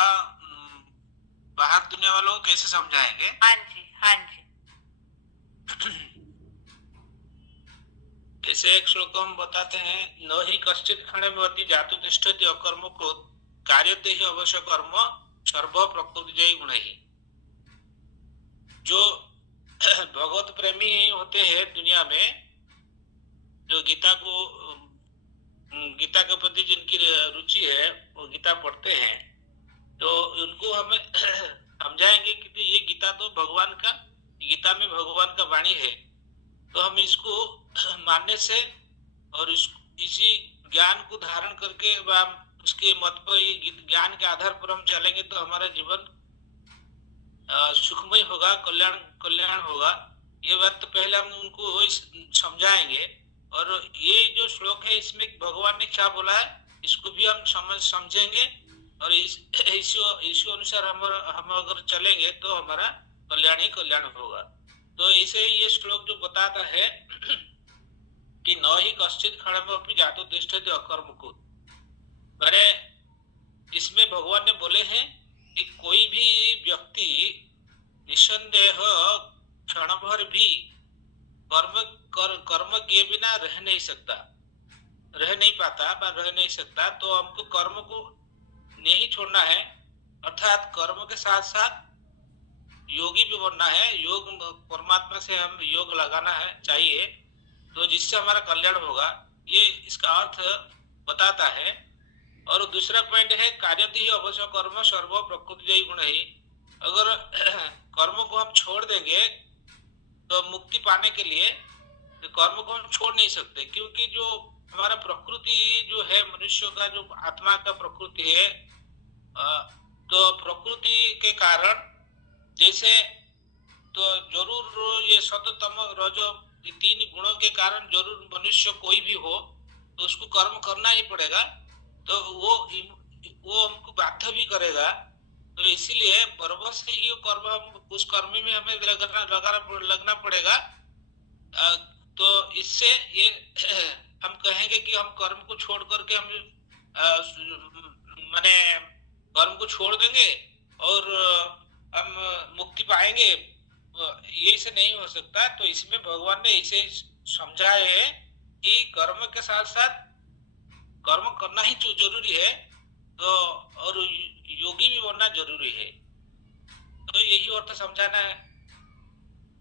बाहर दुनिया वालों को कैसे समझाएंगे? हाँ जी हाँ जी। जैसे एक श्लोक हम बताते हैं, न ही कश्चित क्षणमवति जातु तिष्ठति अकर्म कृत कार्यते ही अवश्य कर्म सर्व प्रकृतिजयी गुणैः। जो भगवत प्रेमी होते हैं दुनिया में, जो गीता के प्रति जिनकी रुचि है, वो गीता पढ़ते हैं, तो उनको हमें समझाएंगे कि ये गीता तो गीता में भगवान का वाणी है। तो हम इसको मानने से और इसी ज्ञान को धारण करके उसके मत पर, ज्ञान के आधार पर हम चलेंगे तो हमारा जीवन सुखमय होगा, कल्याण होगा। ये बात तो पहले हम उनको समझाएंगे। और ये जो श्लोक है, इसमें भगवान ने क्या बोला है, इसको भी हम समझेंगे। और इसी अनुसार हम अगर चलेंगे तो हमारा कल्याण ही कल्याण होगा। तो इसे ये श्लोक जो बताता है कि न ही कश्चित क्षणमपि जातु तिष्ठति अकर्म कृत, इसमें भगवान ने बोले हैं कि कोई भी निस्संदेह क्षण भर भी कर्म किए बिना रह नहीं सकता, रह नहीं पाता, रह नहीं सकता। तो हमको कर्म को नहीं छोड़ना है, अर्थात कर्म के साथ साथ योगी भी बनना है। योग परमात्मा से हम योग लगाना है चाहिए, तो जिससे हमारा कल्याण होगा, ये इसका अर्थ बताता है। और दूसरा पॉइंट है कार्यति अवश्य कर्म सर्व प्रकृति गुण ही। अगर कर्म को हम छोड़ देंगे तो मुक्ति पाने के लिए तो कर्म को हम छोड़ नहीं सकते, क्योंकि जो हमारा प्रकृति जो है, मनुष्य का जो आत्मा का प्रकृति है, तो प्रकृति के कारण जैसे तो जरूर ये सत्व तम रजो ये तीन गुणों के कारण जरूर मनुष्य कोई भी हो तो उसको कर्म करना ही पड़ेगा, तो वो हमको बाध्य भी करेगा। तो इसीलिए बराबर से ही कर्म हम उस कर्म में हमें लगना पड़ेगा। तो इससे ये हम कहेंगे कि हम कर्म को छोड़ करके हम माने कर्म को छोड़ देंगे और हम मुक्ति पाएंगे, ये से नहीं हो सकता। तो इसमें भगवान ने इसे समझाया है कि कर्म के साथ साथ कर्म करना ही जरूरी है, तो और योगी भी बनना जरूरी है। तो यही अर्थ समझाना है।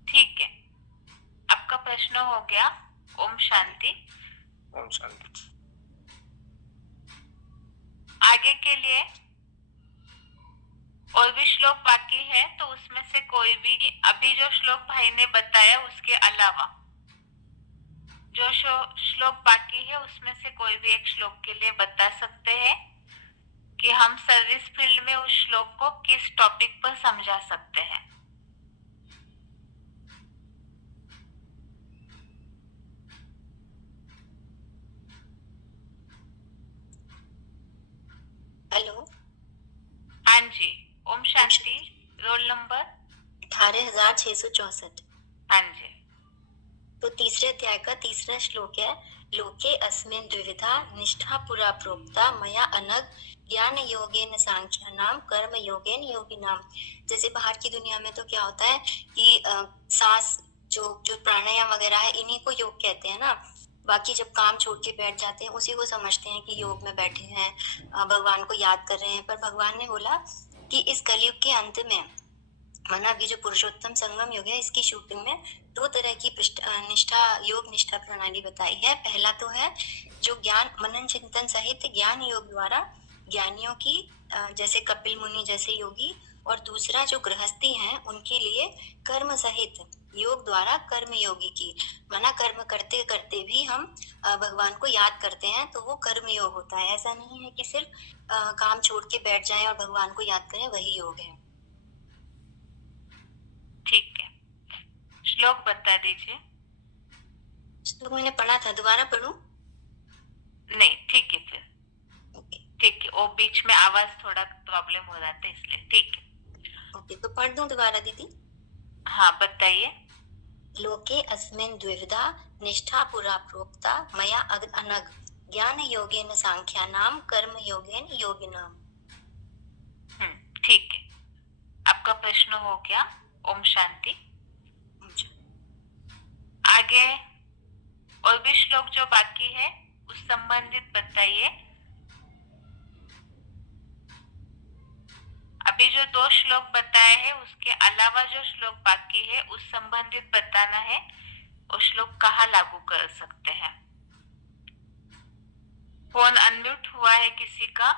ठीक है, आपका प्रश्न हो गया। ओम शांति। ओम शांति। आगे के लिए और भी श्लोक बाकी है, तो उसमें से कोई भी अभी जो श्लोक भाई ने बताया उसके अलावा जो श्लोक बाकी है उसमें से कोई भी एक श्लोक के लिए बता सकते हैं कि हम सर्विस फील्ड में उस श्लोक को किस टॉपिक पर समझा सकते हैं। हेलो। हाँ जी, ओम शांति। Roll number 18664। हाँ जी। तो तीसरे अध्याय का तीसरा श्लोक है, लोके अस्मिन् द्विविधा निष्ठा पुरा प्रोक्ता मया अनग ज्ञान योगेन सांख्यानाम कर्म योगेन योगिनाम। जैसे बाहर की दुनिया में तो क्या होता है कि सांस जो प्राणायाम वगैरह है इन्हीं को योग कहते हैं ना। बाकी जब काम छोड़ के बैठ जाते हैं उसी को समझते हैं कि योग में बैठे हैं, भगवान को याद कर रहे हैं। पर भगवान ने बोला कि इस कलयुग के अंत में माना अभी जो पुरुषोत्तम संगम योग है, इसकी शूटिंग में 2 तरह की निष्ठा योग निष्ठा प्रणाली बताई है। पहला तो है जो ज्ञान मनन चिंतन सहित ज्ञान योग द्वारा ज्ञानियों की, जैसे कपिल मुनि जैसे योगी, और दूसरा जो गृहस्थी हैं उनके लिए कर्म सहित योग द्वारा कर्म योगी की। माना कर्म करते करते भी हम भगवान को याद करते हैं, तो वो कर्म योग होता है। ऐसा नहीं है कि सिर्फ काम छोड़ के बैठ जाएं और भगवान को याद करें, वही योग है। ठीक है, श्लोक बता दीजिए। श्लोक मैंने पढ़ा था, दोबारा पढ़ूं? नहीं, ठीक है फिर। ठीक है, वो बीच में आवाज थोड़ा प्रॉब्लम हो रहा था इसलिए। ठीक है, ओके, तो पढ़ दूं दोबारा दीदी? हाँ बताइए। लोके अस्मिन् द्विविधा निष्ठा पुरा प्रोक्ता मया अनग ज्ञान योगेन सांख्यानाम कर्म योगेन योगिनाम। ठीक है, आपका प्रश्न हो गया। ओम शांति। आगे और भी श्लोक जो बाकी है उस संबंधित बताइए। अभी जो 2 श्लोक बताए हैं उसके अलावा जो श्लोक बाकी है उस संबंधित बताना है। वो श्लोक कहाँ लागू कर सकते हैं। फोन अनम्यूट हुआ है किसी का?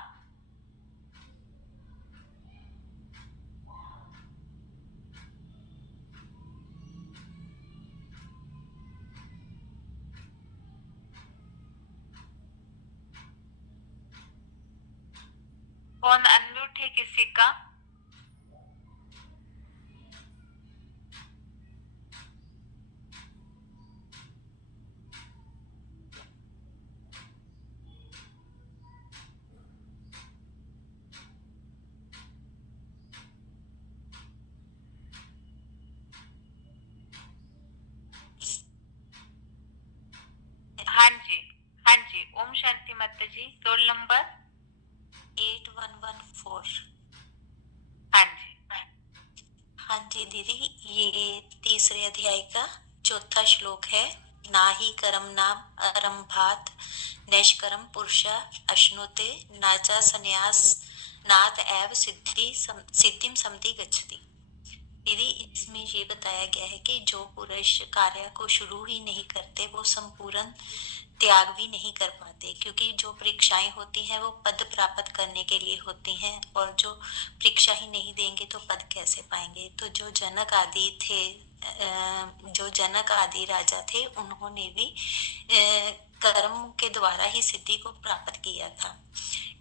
फोन अनम्यूट है किसी का? हाँ जी, ओम शांति माता जी। Roll number 8114। हाँ जी। हाँ जी, जी दीदी, ये तीसरे अध्याय का चौथा श्लोक है। ना ही कर्म नाम आरंभात नैष्कर्म पुरुषा अश्नुते नाचा संन्यास नात एव सिद्धिम समति गच्छति। दीदी, इसमें ये बताया गया है कि जो पुरुष कार्य को शुरू ही नहीं करते वो संपूर्ण त्याग भी नहीं कर पाते, क्योंकि जो परीक्षाएं होती हैं वो पद प्राप्त करने के लिए होती हैं, और जो परीक्षा ही नहीं देंगे तो पद कैसे पाएंगे। तो जो जनक आदि राजा थे, उन्होंने भी कर्म के द्वारा ही सिद्धि को प्राप्त किया था,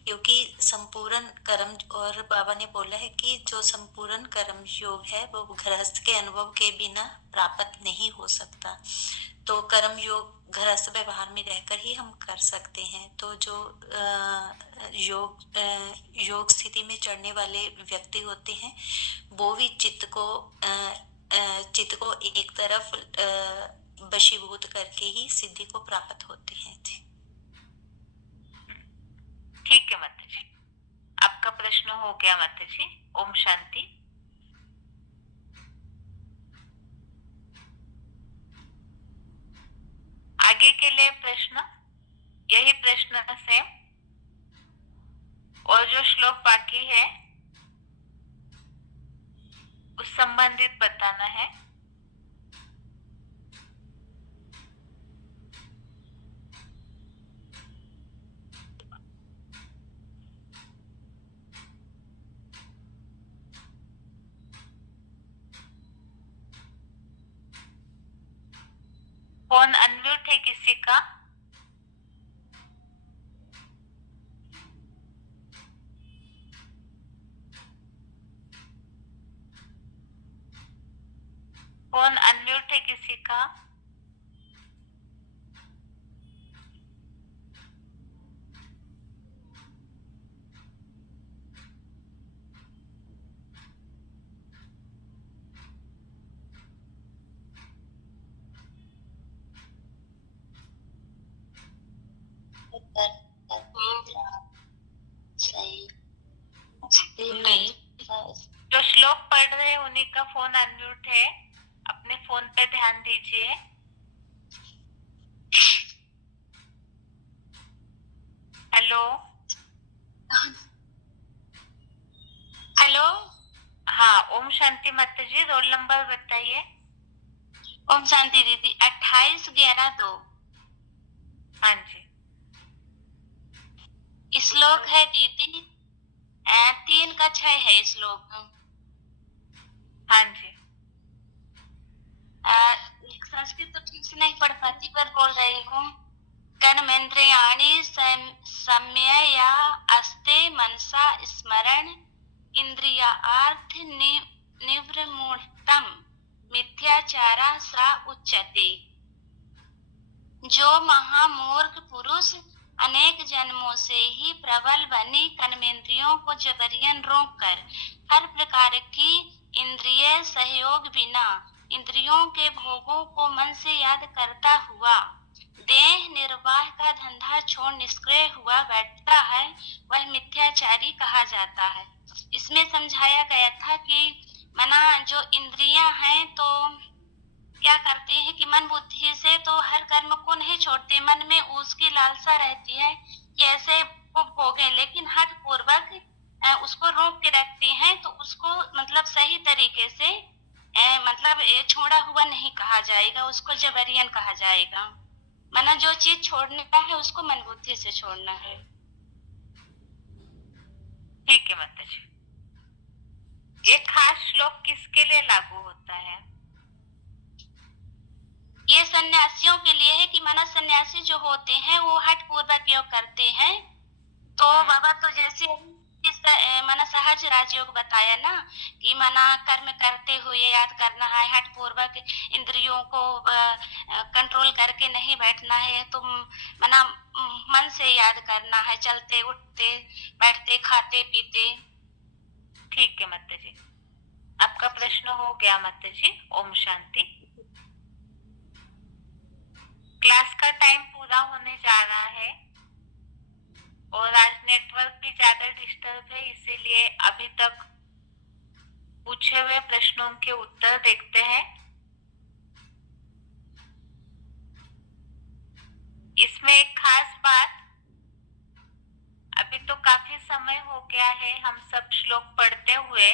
क्योंकि संपूर्ण कर्म, और बाबा ने बोला है कि जो संपूर्ण कर्म योग है वो गृहस्थ के अनुभव के बिना प्राप्त नहीं हो सकता। तो कर्म योग गृहस्थ व्यवहार में रहकर ही हम कर सकते हैं। तो जो योग स्थिति में चढ़ने वाले व्यक्ति होते हैं वो भी चित्त को एक तरफ वशीभूत करके ही सिद्धि को प्राप्त होते हैं। ठीक है माता जी, आपका प्रश्न हो गया माता जी। ओम शांति। आगे के लिए प्रश्न, यही प्रश्न से और जो श्लोक बाकी है उस संबंधित बताना है। फोन अनम्यूट है किसी का? फोन अनम्यूट है किसी का? नहीं, जो श्लोक पढ़ रहे हैं उन्हीं का फोन अनम्यूट है, अपने फोन पे ध्यान दीजिए। Hello hello. हाँ, ओम शांति माता जी, रोल नंबर बताइए। ओम शांति दीदी, 28/11/2। हाँ जी। श्लोक है दीदी 3/6 है श्लोक। हाँ जी। संस्कृत तो ठीक से नहीं पढ़ पाती पर बोल रही हूँ। कर्मेंद्रियाणि सम्यया अस्ते मनसा स्मरण इंद्रियार्थ निवृमूढ़तम मिथ्याचारा सा उच्यते। जो महामूर्ख पुरुष अनेक जन्मों से ही प्रबल बनी कर्मेंद्रियों को जबरियन रोककर हर प्रकार की इंद्रिय सहयोग बिना इंद्रियों के भोगों को मन से याद करता हुआ देह निर्वाह का धंधा छोड़ निष्क्रिय हुआ बैठता है, वह मिथ्याचारी कहा जाता है। इसमें समझाया गया था कि मना जो इंद्रियां हैं तो क्या करते हैं कि मन बुद्धि से तो हर कर्म को नहीं छोड़ते, मन में उसकी लालसा रहती है कि ऐसे को भोगे, लेकिन हठ पूर्वक उसको रोक के रखते हैं। तो उसको मतलब सही तरीके से मतलब छोड़ा हुआ नहीं कहा जाएगा, उसको जबरियन कहा जाएगा। मना जो चीज छोड़ने का है उसको मन बुद्धि से छोड़ना है। ठीक है माता जी। ये खास श्लोक किसके लिए लागू होता है? ये सन्यासियों के लिए है कि माना सन्यासी जो होते हैं वो हठ पूर्वक योग करते हैं। तो बाबा तो जैसे माना सहज राजयोग बताया ना कि माना कर्म करते हुए याद करना है, हठ पूर्वक इंद्रियों को कंट्रोल करके नहीं बैठना है, तो माना मन से याद करना है, चलते उठते बैठते खाते पीते। ठीक है माता जी, आपका प्रश्न हो गया माता जी। ओम शांति। क्लास का टाइम पूरा होने जा रहा है और आज नेटवर्क भी ज्यादा डिस्टर्ब है, इसीलिए अभी तक पूछे हुए प्रश्नों के उत्तर देखते हैं। इसमें एक खास बात, अभी तो काफी समय हो गया है हम सब श्लोक पढ़ते हुए,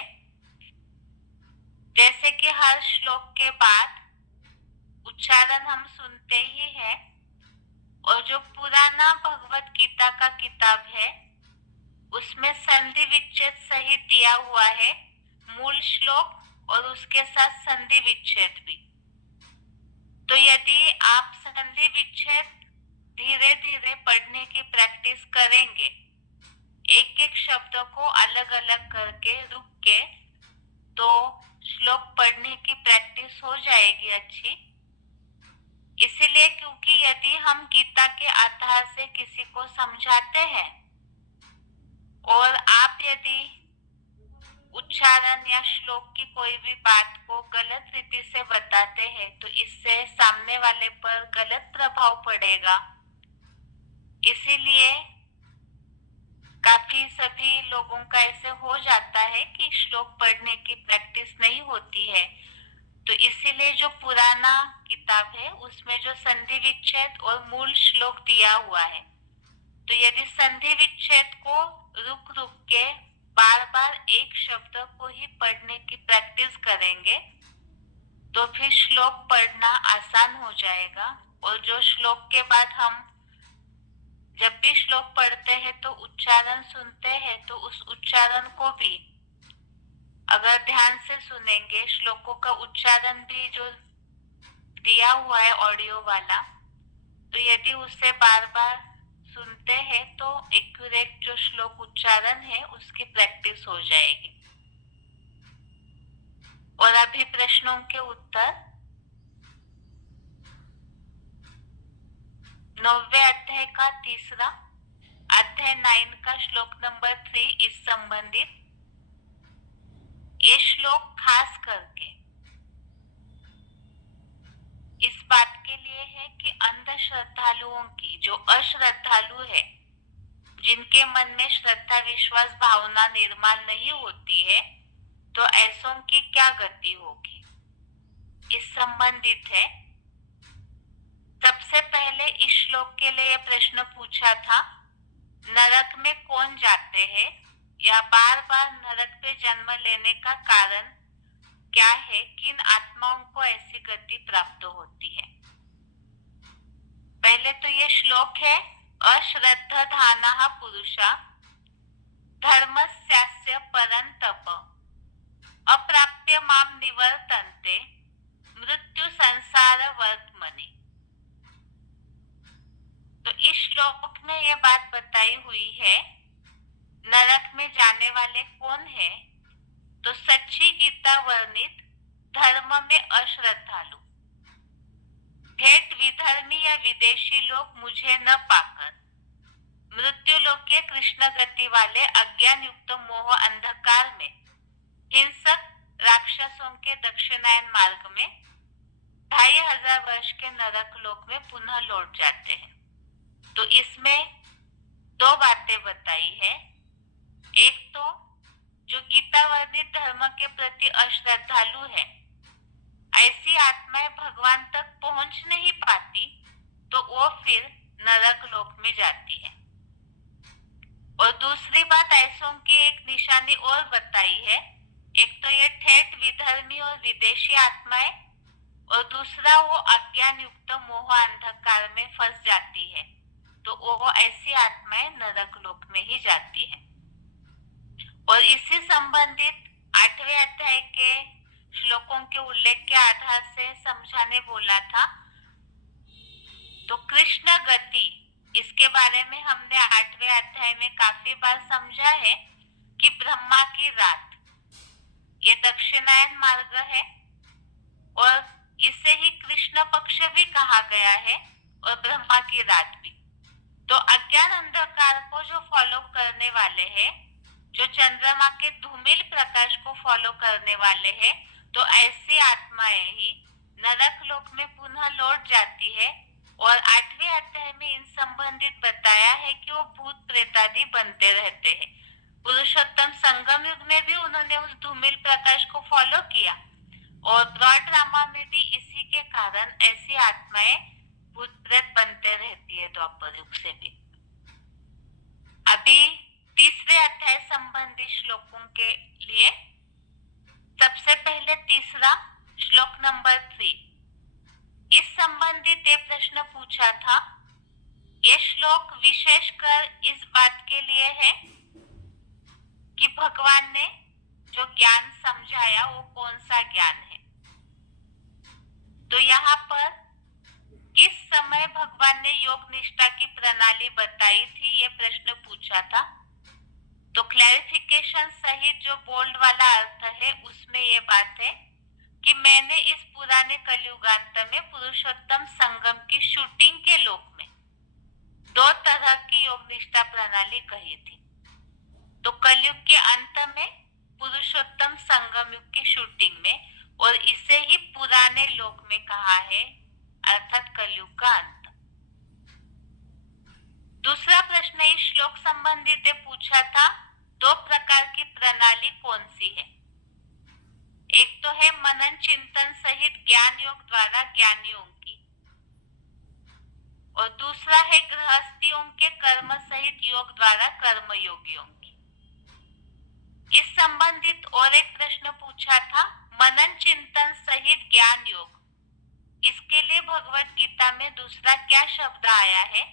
जैसे कि हर श्लोक के बाद उच्चारण हम सुनते ही हैं, और जो पुराना भगवत गीता का किताब है उसमें संधि विच्छेद सहित दिया हुआ है, मूल श्लोक और उसके साथ संधि विच्छेद भी। तो यदि आप संधि विच्छेद धीरे धीरे पढ़ने की प्रैक्टिस करेंगे, एक एक शब्द को अलग अलग करके रुक के, तो श्लोक पढ़ने की प्रैक्टिस हो जाएगी अच्छी। इसीलिए क्योंकि यदि हम गीता के आधार से किसी को समझाते हैं और आप यदि उच्चारण या श्लोक की कोई भी बात को गलत रीति से बताते हैं तो इससे सामने वाले पर गलत प्रभाव पड़ेगा। इसीलिए काफी सभी लोगों का ऐसे हो जाता है कि श्लोक पढ़ने की प्रैक्टिस नहीं होती है। तो इसीलिए जो पुराना किताब है उसमें जो संधि विच्छेद और मूल श्लोक दिया हुआ है, तो यदि संधि विच्छेद को रुक रुक के बार बार एक शब्द को ही पढ़ने की प्रैक्टिस करेंगे तो फिर श्लोक पढ़ना आसान हो जाएगा। और जो श्लोक के बाद हम जब भी श्लोक पढ़ते हैं तो उच्चारण सुनते हैं, तो उस उच्चारण को भी अगर ध्यान से सुनेंगे, श्लोकों का उच्चारण भी जो दिया हुआ है ऑडियो वाला, तो यदि उसे बार बार सुनते हैं तो एक्यूरेट जो श्लोक उच्चारण है उसकी प्रैक्टिस हो जाएगी। और अभी प्रश्नों के उत्तर। 9वें अध्याय का तीसरा, अध्याय 9 का श्लोक नंबर 3 इस संबंधित। ये श्लोक खास करके इस बात के लिए है कि अंध श्रद्धालुओं की, जो अश्रद्धालु है, जिनके मन में श्रद्धा विश्वास भावना निर्माण नहीं होती है, तो ऐसों की क्या गति होगी, इस संबंधित है। सबसे पहले इस श्लोक के लिए प्रश्न पूछा था, नरक में कौन जाते हैं या बार बार नरक पे जन्म लेने का कारण क्या है, किन आत्माओं को ऐसी गति प्राप्त होती है। पहले तो ये श्लोक है, अश्रद्धानाः पुरुषा धर्मस्यास्य परन्तप अप्राप्य माम निवर्तन्ते मृत्यु संसार वर्त्मनि। तो इस श्लोक में ये बात बताई हुई है, नरक में जाने वाले कौन है, तो सच्ची गीता वर्णित धर्म में अश्रद्धालु, ठेठ विधर्मी या विदेशी लोग मुझे न पाकर मृत्यु लोक के कृष्ण गति वाले अज्ञान युक्त मोह अंधकार में हिंसक राक्षसों के दक्षिणायन मार्ग में 2500 वर्ष के नरक लोक में पुनः लौट जाते हैं। तो इसमें दो बातें बताई है। एक तो जो गीता वर्णित धर्म के प्रति अश्रद्धालु है, ऐसी आत्माएं भगवान तक पहुंच नहीं पाती, तो वो फिर नरक लोक में जाती है। और दूसरी बात, ऐसों की एक निशानी और बताई है, एक तो ये ठेठ विधर्मी और विदेशी आत्माएं, और दूसरा वो अज्ञान युक्त मोह अंधकार में फंस जाती है, तो वो ऐसी आत्माएं नरक लोक में ही जाती है। और इसी संबंधित 8वें अध्याय के श्लोकों के उल्लेख के आधार से समझाने बोला था। तो कृष्ण गति, इसके बारे में हमने 8वें अध्याय में काफी बार समझा है कि ब्रह्मा की रात, ये दक्षिणायन मार्ग है और इसे ही कृष्ण पक्ष भी कहा गया है और ब्रह्मा की रात भी। तो अज्ञान अंधकार को जो फॉलो करने वाले हैं, जो चंद्रमा के धूमिल प्रकाश को फॉलो करने वाले हैं, तो ऐसी आत्माएं ही नरक लोक में पुनः लौट जाती है। और 8वें अध्याय में इन संबंधित बताया है कि वो भूत प्रेत आदि बनते रहते हैं। पुरुषोत्तम संगम युग में भी उन्होंने उस धूमिल प्रकाश को फॉलो किया, और ब्रॉड ड्रामा में भी इसी के कारण ऐसी आत्माएं भूत प्रेत बनते रहती है द्वापर युग से भी। अभी तीसरे अध्याय संबंधी श्लोकों के लिए सबसे पहले तीसरा श्लोक नंबर 3, इस संबंधित एक प्रश्न पूछा था। ये श्लोक विशेषकर इस बात के लिए है कि भगवान ने जो ज्ञान समझाया वो कौन सा ज्ञान है। तो यहाँ पर किस समय भगवान ने योग निष्ठा की प्रणाली बताई थी, ये प्रश्न पूछा था। तो क्लैरिफिकेशन सहित जो बोल्ड वाला अर्थ है उसमें ये बात है कि मैंने इस पुराने कलयुगांत में पुरुषोत्तम संगम की शूटिंग के लोक में 2 तरह की योग निष्ठा प्रणाली कही थी। तो कलयुग के अंत में पुरुषोत्तम संगम युग की शूटिंग में, और इसे ही पुराने लोक में कहा है, अर्थात कलयुग का अंत। दूसरा प्रश्न इस श्लोक संबंधित पूछा था, 2 प्रकार की प्रणाली कौन सी है। एक तो है मनन चिंतन सहित ज्ञान योग द्वारा ज्ञानियों की, और दूसरा है गृहस्थियों के कर्म सहित योग द्वारा कर्म योगियों की। इस संबंधित और एक प्रश्न पूछा था, मनन चिंतन सहित ज्ञान योग, इसके लिए भगवत गीता में दूसरा क्या शब्द आया है।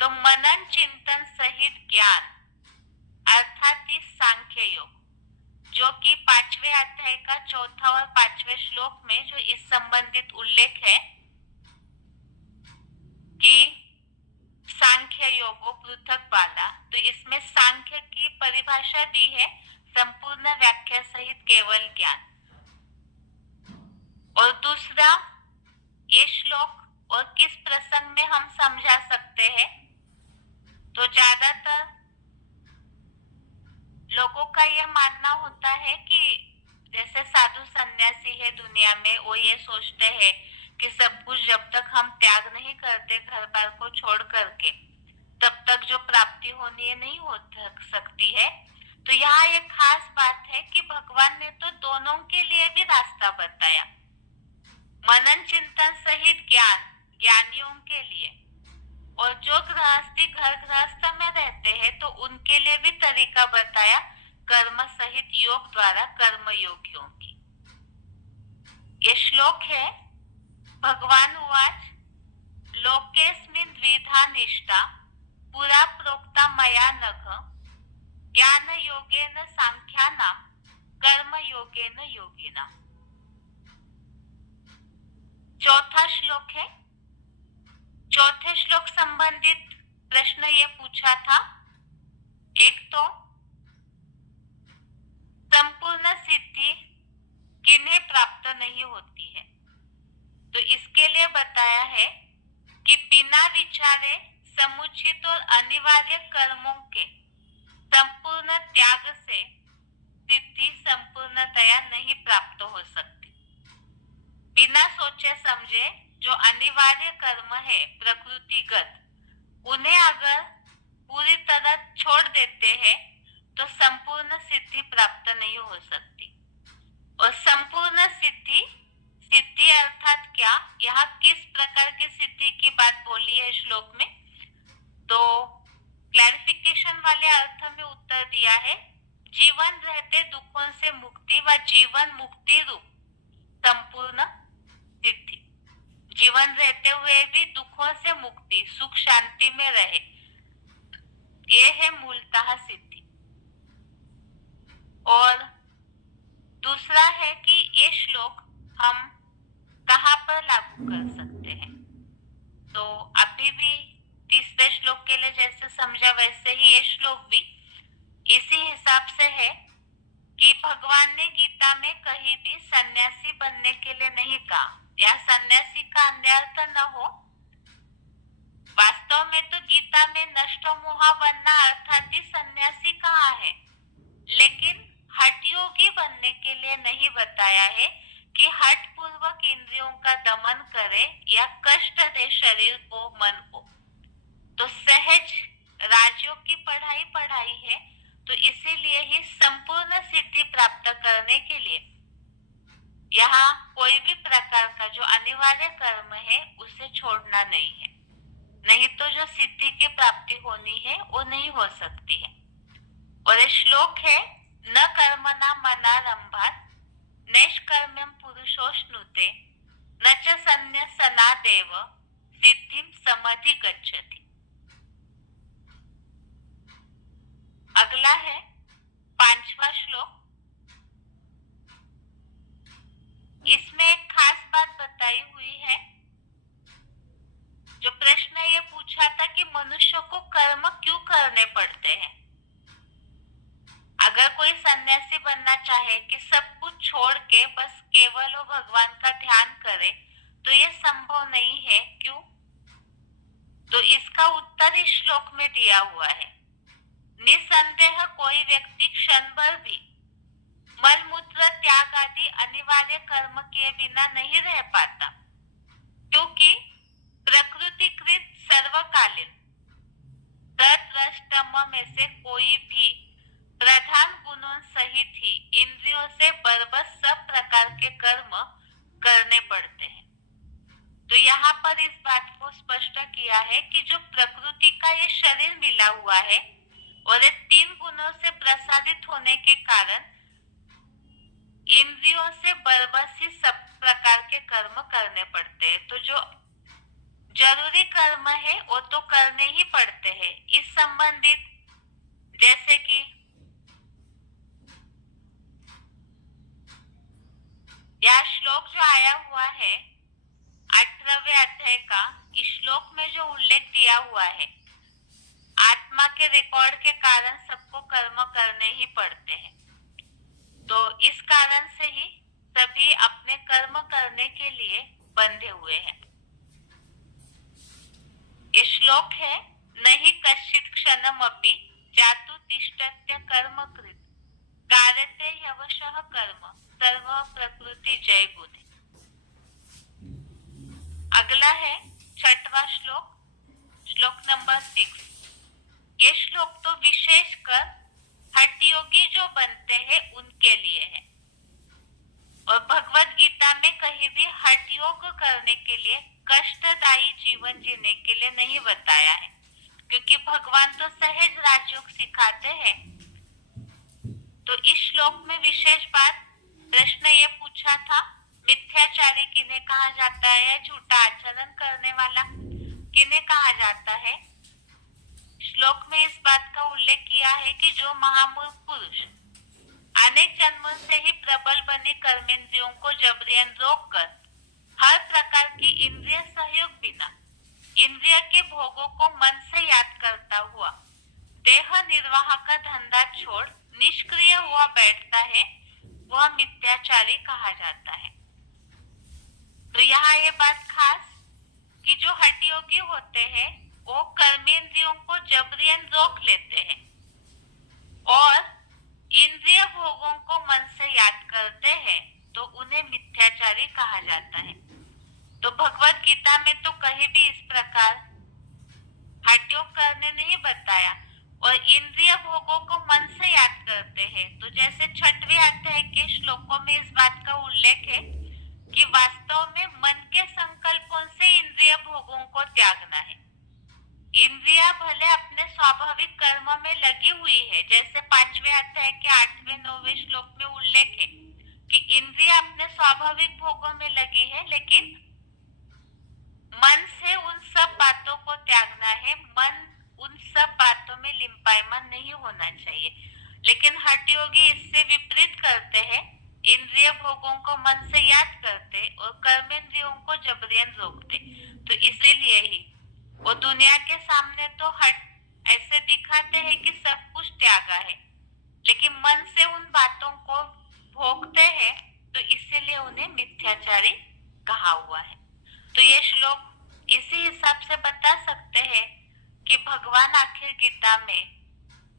तो मनन चिंतन सहित ज्ञान अर्थात इस सांख्य योग, जो कि 5वें अध्याय का 4था और 5वें श्लोक में जो इस संबंधित उल्लेख है कि सांख्य योगो पृथक वाला, तो इसमें सांख्य की परिभाषा दी है संपूर्ण व्याख्या सहित केवल ज्ञान। और दूसरा ये श्लोक और किस प्रसंग में हम समझा सकते हैं। तो ज्यादातर लोगों का ये मानना होता है कि जैसे साधु सन्यासी है दुनिया में, वो ये सोचते हैं कि सब कुछ जब तक हम त्याग नहीं करते घर बार को छोड़ करके, तब तक जो प्राप्ति होनी है नहीं हो सकती है। तो यहाँ एक खास बात है कि भगवान ने तो दोनों के लिए भी रास्ता बताया, मनन चिंतन सहित ज्ञान ज्ञानियों के लिए, और जो गृहस्थी घर गृहस्थ में रहते हैं तो उनके लिए भी तरीका बताया कर्म सहित योग द्वारा कर्म योगियों की। ये श्लोक है, भगवान उवाच लोकेस्मिन् द्विधा निष्ठा पुरा प्रोक्ता मया नघ ज्ञान योगेन सांख्यानां कर्म योगेन योगिनां। चौथा श्लोक है, चौथे श्लोक संबंधित प्रश्न ये पूछा था। एक तो संपूर्ण सिद्धि किन्हें प्राप्त नहीं होती है। तो इसके लिए बताया है कि बिना विचारे समुचित और अनिवार्य कर्मों के संपूर्ण त्याग से सिद्धि संपूर्णतया नहीं प्राप्त हो सकती। बिना सोचे समझे जो अनिवार्य कर्म है प्रकृतिगत, उन्हें अगर पूरी तरह छोड़ देते हैं तो संपूर्ण सिद्धि प्राप्त नहीं हो सकती। और संपूर्ण सिद्धि, सिद्धि अर्थात क्या, यहाँ किस प्रकार की सिद्धि की बात बोली है श्लोक में। तो क्लैरिफिकेशन वाले अर्थ में उत्तर दिया है, जीवन रहते दुखों से मुक्ति व जीवन मुक्ति रूप संपूर्ण सिद्धि। जीवन रहते हुए भी दुखों से मुक्ति, सुख शांति में रहे, ये है मूलतः सिद्धि। और दूसरा है कि ये श्लोक हम कहाँ पर लागू कर सकते हैं। तो अभी भी तीसरे श्लोक के लिए जैसे समझा वैसे ही ये श्लोक भी इसी हिसाब से है कि भगवान ने गीता में कहीं भी सन्यासी बनने के लिए नहीं कहा, या सन्यासी का अन्य अर्थ न हो। वास्तव में तो गीता में नष्ट मोहा बनना अर्थात ही सन्यासी कहा है, लेकिन हठ योगी बनने के लिए नहीं बताया है कि हठ पूर्वक इंद्रियों का दमन करे या कष्ट दे शरीर को, मन को। तो सहज राजयोग की पढ़ाई है, तो इसीलिए ही संपूर्ण सिद्धि प्राप्त करने के लिए यहाँ कोई भी प्रकार का जो अनिवार्य कर्म है उसे छोड़ना नहीं है, नहीं तो जो सिद्धि की प्राप्ति होनी है वो नहीं हो सकती है। और ये श्लोक है, न कर्मणा मनारंभात् नैष्कर्म्यं पुरुषोऽश्नुते न च सन्न्यसनादेव सिद्धिं समधिगच्छति। अगला है 5वां श्लोक। इसमें एक खास बात बताई हुई है। जो प्रश्न ये पूछा था कि मनुष्य को कर्म क्यों करने पड़ते हैं। अगर कोई सन्यासी बनना चाहे कि सब कुछ छोड़ के बस केवल वो भगवान का ध्यान करे तो ये संभव नहीं है, क्यों? तो इसका उत्तर इस श्लोक में दिया हुआ है। निसंदेह कोई व्यक्ति क्षण भर भी मल मूत्र त्याग आदि अनिवार्य कर्म किए बिना नहीं रह पाता, क्योंकि प्रकृतिकृत सर्वकालीन तत्वष्टम में से कोई भी प्रधान गुणों सहित ही इंद्रियों से बरबस सब प्रकार के कर्म करने पड़ते हैं। तो यहाँ पर इस बात को स्पष्ट किया है कि जो प्रकृति का ये शरीर मिला हुआ है और ये 3 गुणों से प्रसादित होने के कारण इंद्रियों से बरबस ही सब प्रकार के कर्म करने पड़ते हैं। तो जो जरूरी कर्म है वो तो करने ही पड़ते हैं। इस संबंधित जैसे कि यह श्लोक जो आया हुआ है 18वें अध्याय का, इस श्लोक में जो उल्लेख दिया हुआ है, आत्मा के रिकॉर्ड के कारण सबको कर्म करने ही पड़ते हैं। तो इस कारण से ही सभी अपने कर्म करने के लिए बंधे हुए हैं। ये श्लोक है, नहीं कश्चित् क्षणमपि जातु तिष्ठत्य कर्म कृत कारते ह्यवशः कर्म सर्व प्रकृति जय बुद्धि। अगला है 6वां श्लोक, श्लोक नंबर 6। ये श्लोक तो विशेषकर हठयोगी जो बनते हैं उनके लिए है। और भगवत गीता में कहीं भी हठ योग करने के लिए कष्टदायी जीवन जीने के लिए नहीं बताया है, क्योंकि भगवान तो सहज राजयोग सिखाते हैं। तो इस श्लोक में विशेष बात, प्रश्न ये पूछा था, मिथ्याचारी किन्हें कहा जाता है, झूठा आचरण करने वाला किन्हें कहा जाता है। श्लोक में इस बात का उल्लेख किया है कि जो महामूर्ख पुरुष अनेक जन्मों से ही प्रबल बनी कर्मेंद्रियों को जबरियन रोककर हर प्रकार की इंद्रिय सहयोग बिना इंद्रिय के भोगों को मन से याद करता हुआ देह निर्वाह का धंधा छोड़ निष्क्रिय हुआ बैठता है, वह मिथ्याचारी कहा जाता है। तो यहाँ ये बात खास कि जो हठयोगी होते हैं वो कर्मेंद्रियों को जबरियन रोक लेते हैं और इंद्रिय भोगों को मन से याद करते हैं, तो उन्हें मिथ्याचारी कहा जाता है। तो भगवत गीता में तो कहीं भी इस प्रकार हठयोग करने नहीं बताया और इंद्रिय भोगों को मन से याद करते हैं। तो जैसे 6वें अध्याय के श्लोकों में इस बात का उल्लेख है कि वास्तव में मन के संकल्पों से इंद्रिय भोगों को त्यागना है। इंद्रिया भले अपने स्वाभाविक कर्म में लगी हुई है, जैसे 5वें अध्याय के 8वें 9वें श्लोक में उल्लेख है कि इंद्रिया अपने स्वाभाविक भोगों में लगी है, लेकिन मन से उन सब बातों को त्यागना है। मन उन सब बातों में लिंपायमान नहीं होना चाहिए। लेकिन हठयोगी इससे विपरीत करते हैं, इंद्रिय भोगों को मन से याद करते और कर्मेंद्रियों को जबरियन रोकते। तो इसीलिए ही वो दुनिया के सामने तो हट ऐसे दिखाते हैं कि सब कुछ त्यागा है, लेकिन मन से उन बातों को भोगते हैं, तो इसीलिए उन्हें मिथ्याचारी कहा हुआ है। तो ये श्लोक इसी हिसाब से बता सकते हैं कि भगवान आखिर गीता में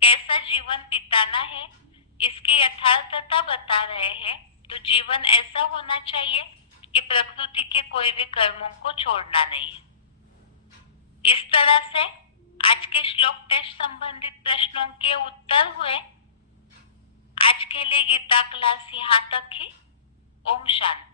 कैसा जीवन बिताना है, इसकी यथार्थता बता रहे हैं। तो जीवन ऐसा होना चाहिए कि प्रकृति के कोई भी कर्मों को छोड़ना नहीं है। इस तरह से आज के श्लोक टेस्ट संबंधित प्रश्नों के उत्तर हुए। आज के लिए गीता क्लास यहाँ तक ही। ओम शांति।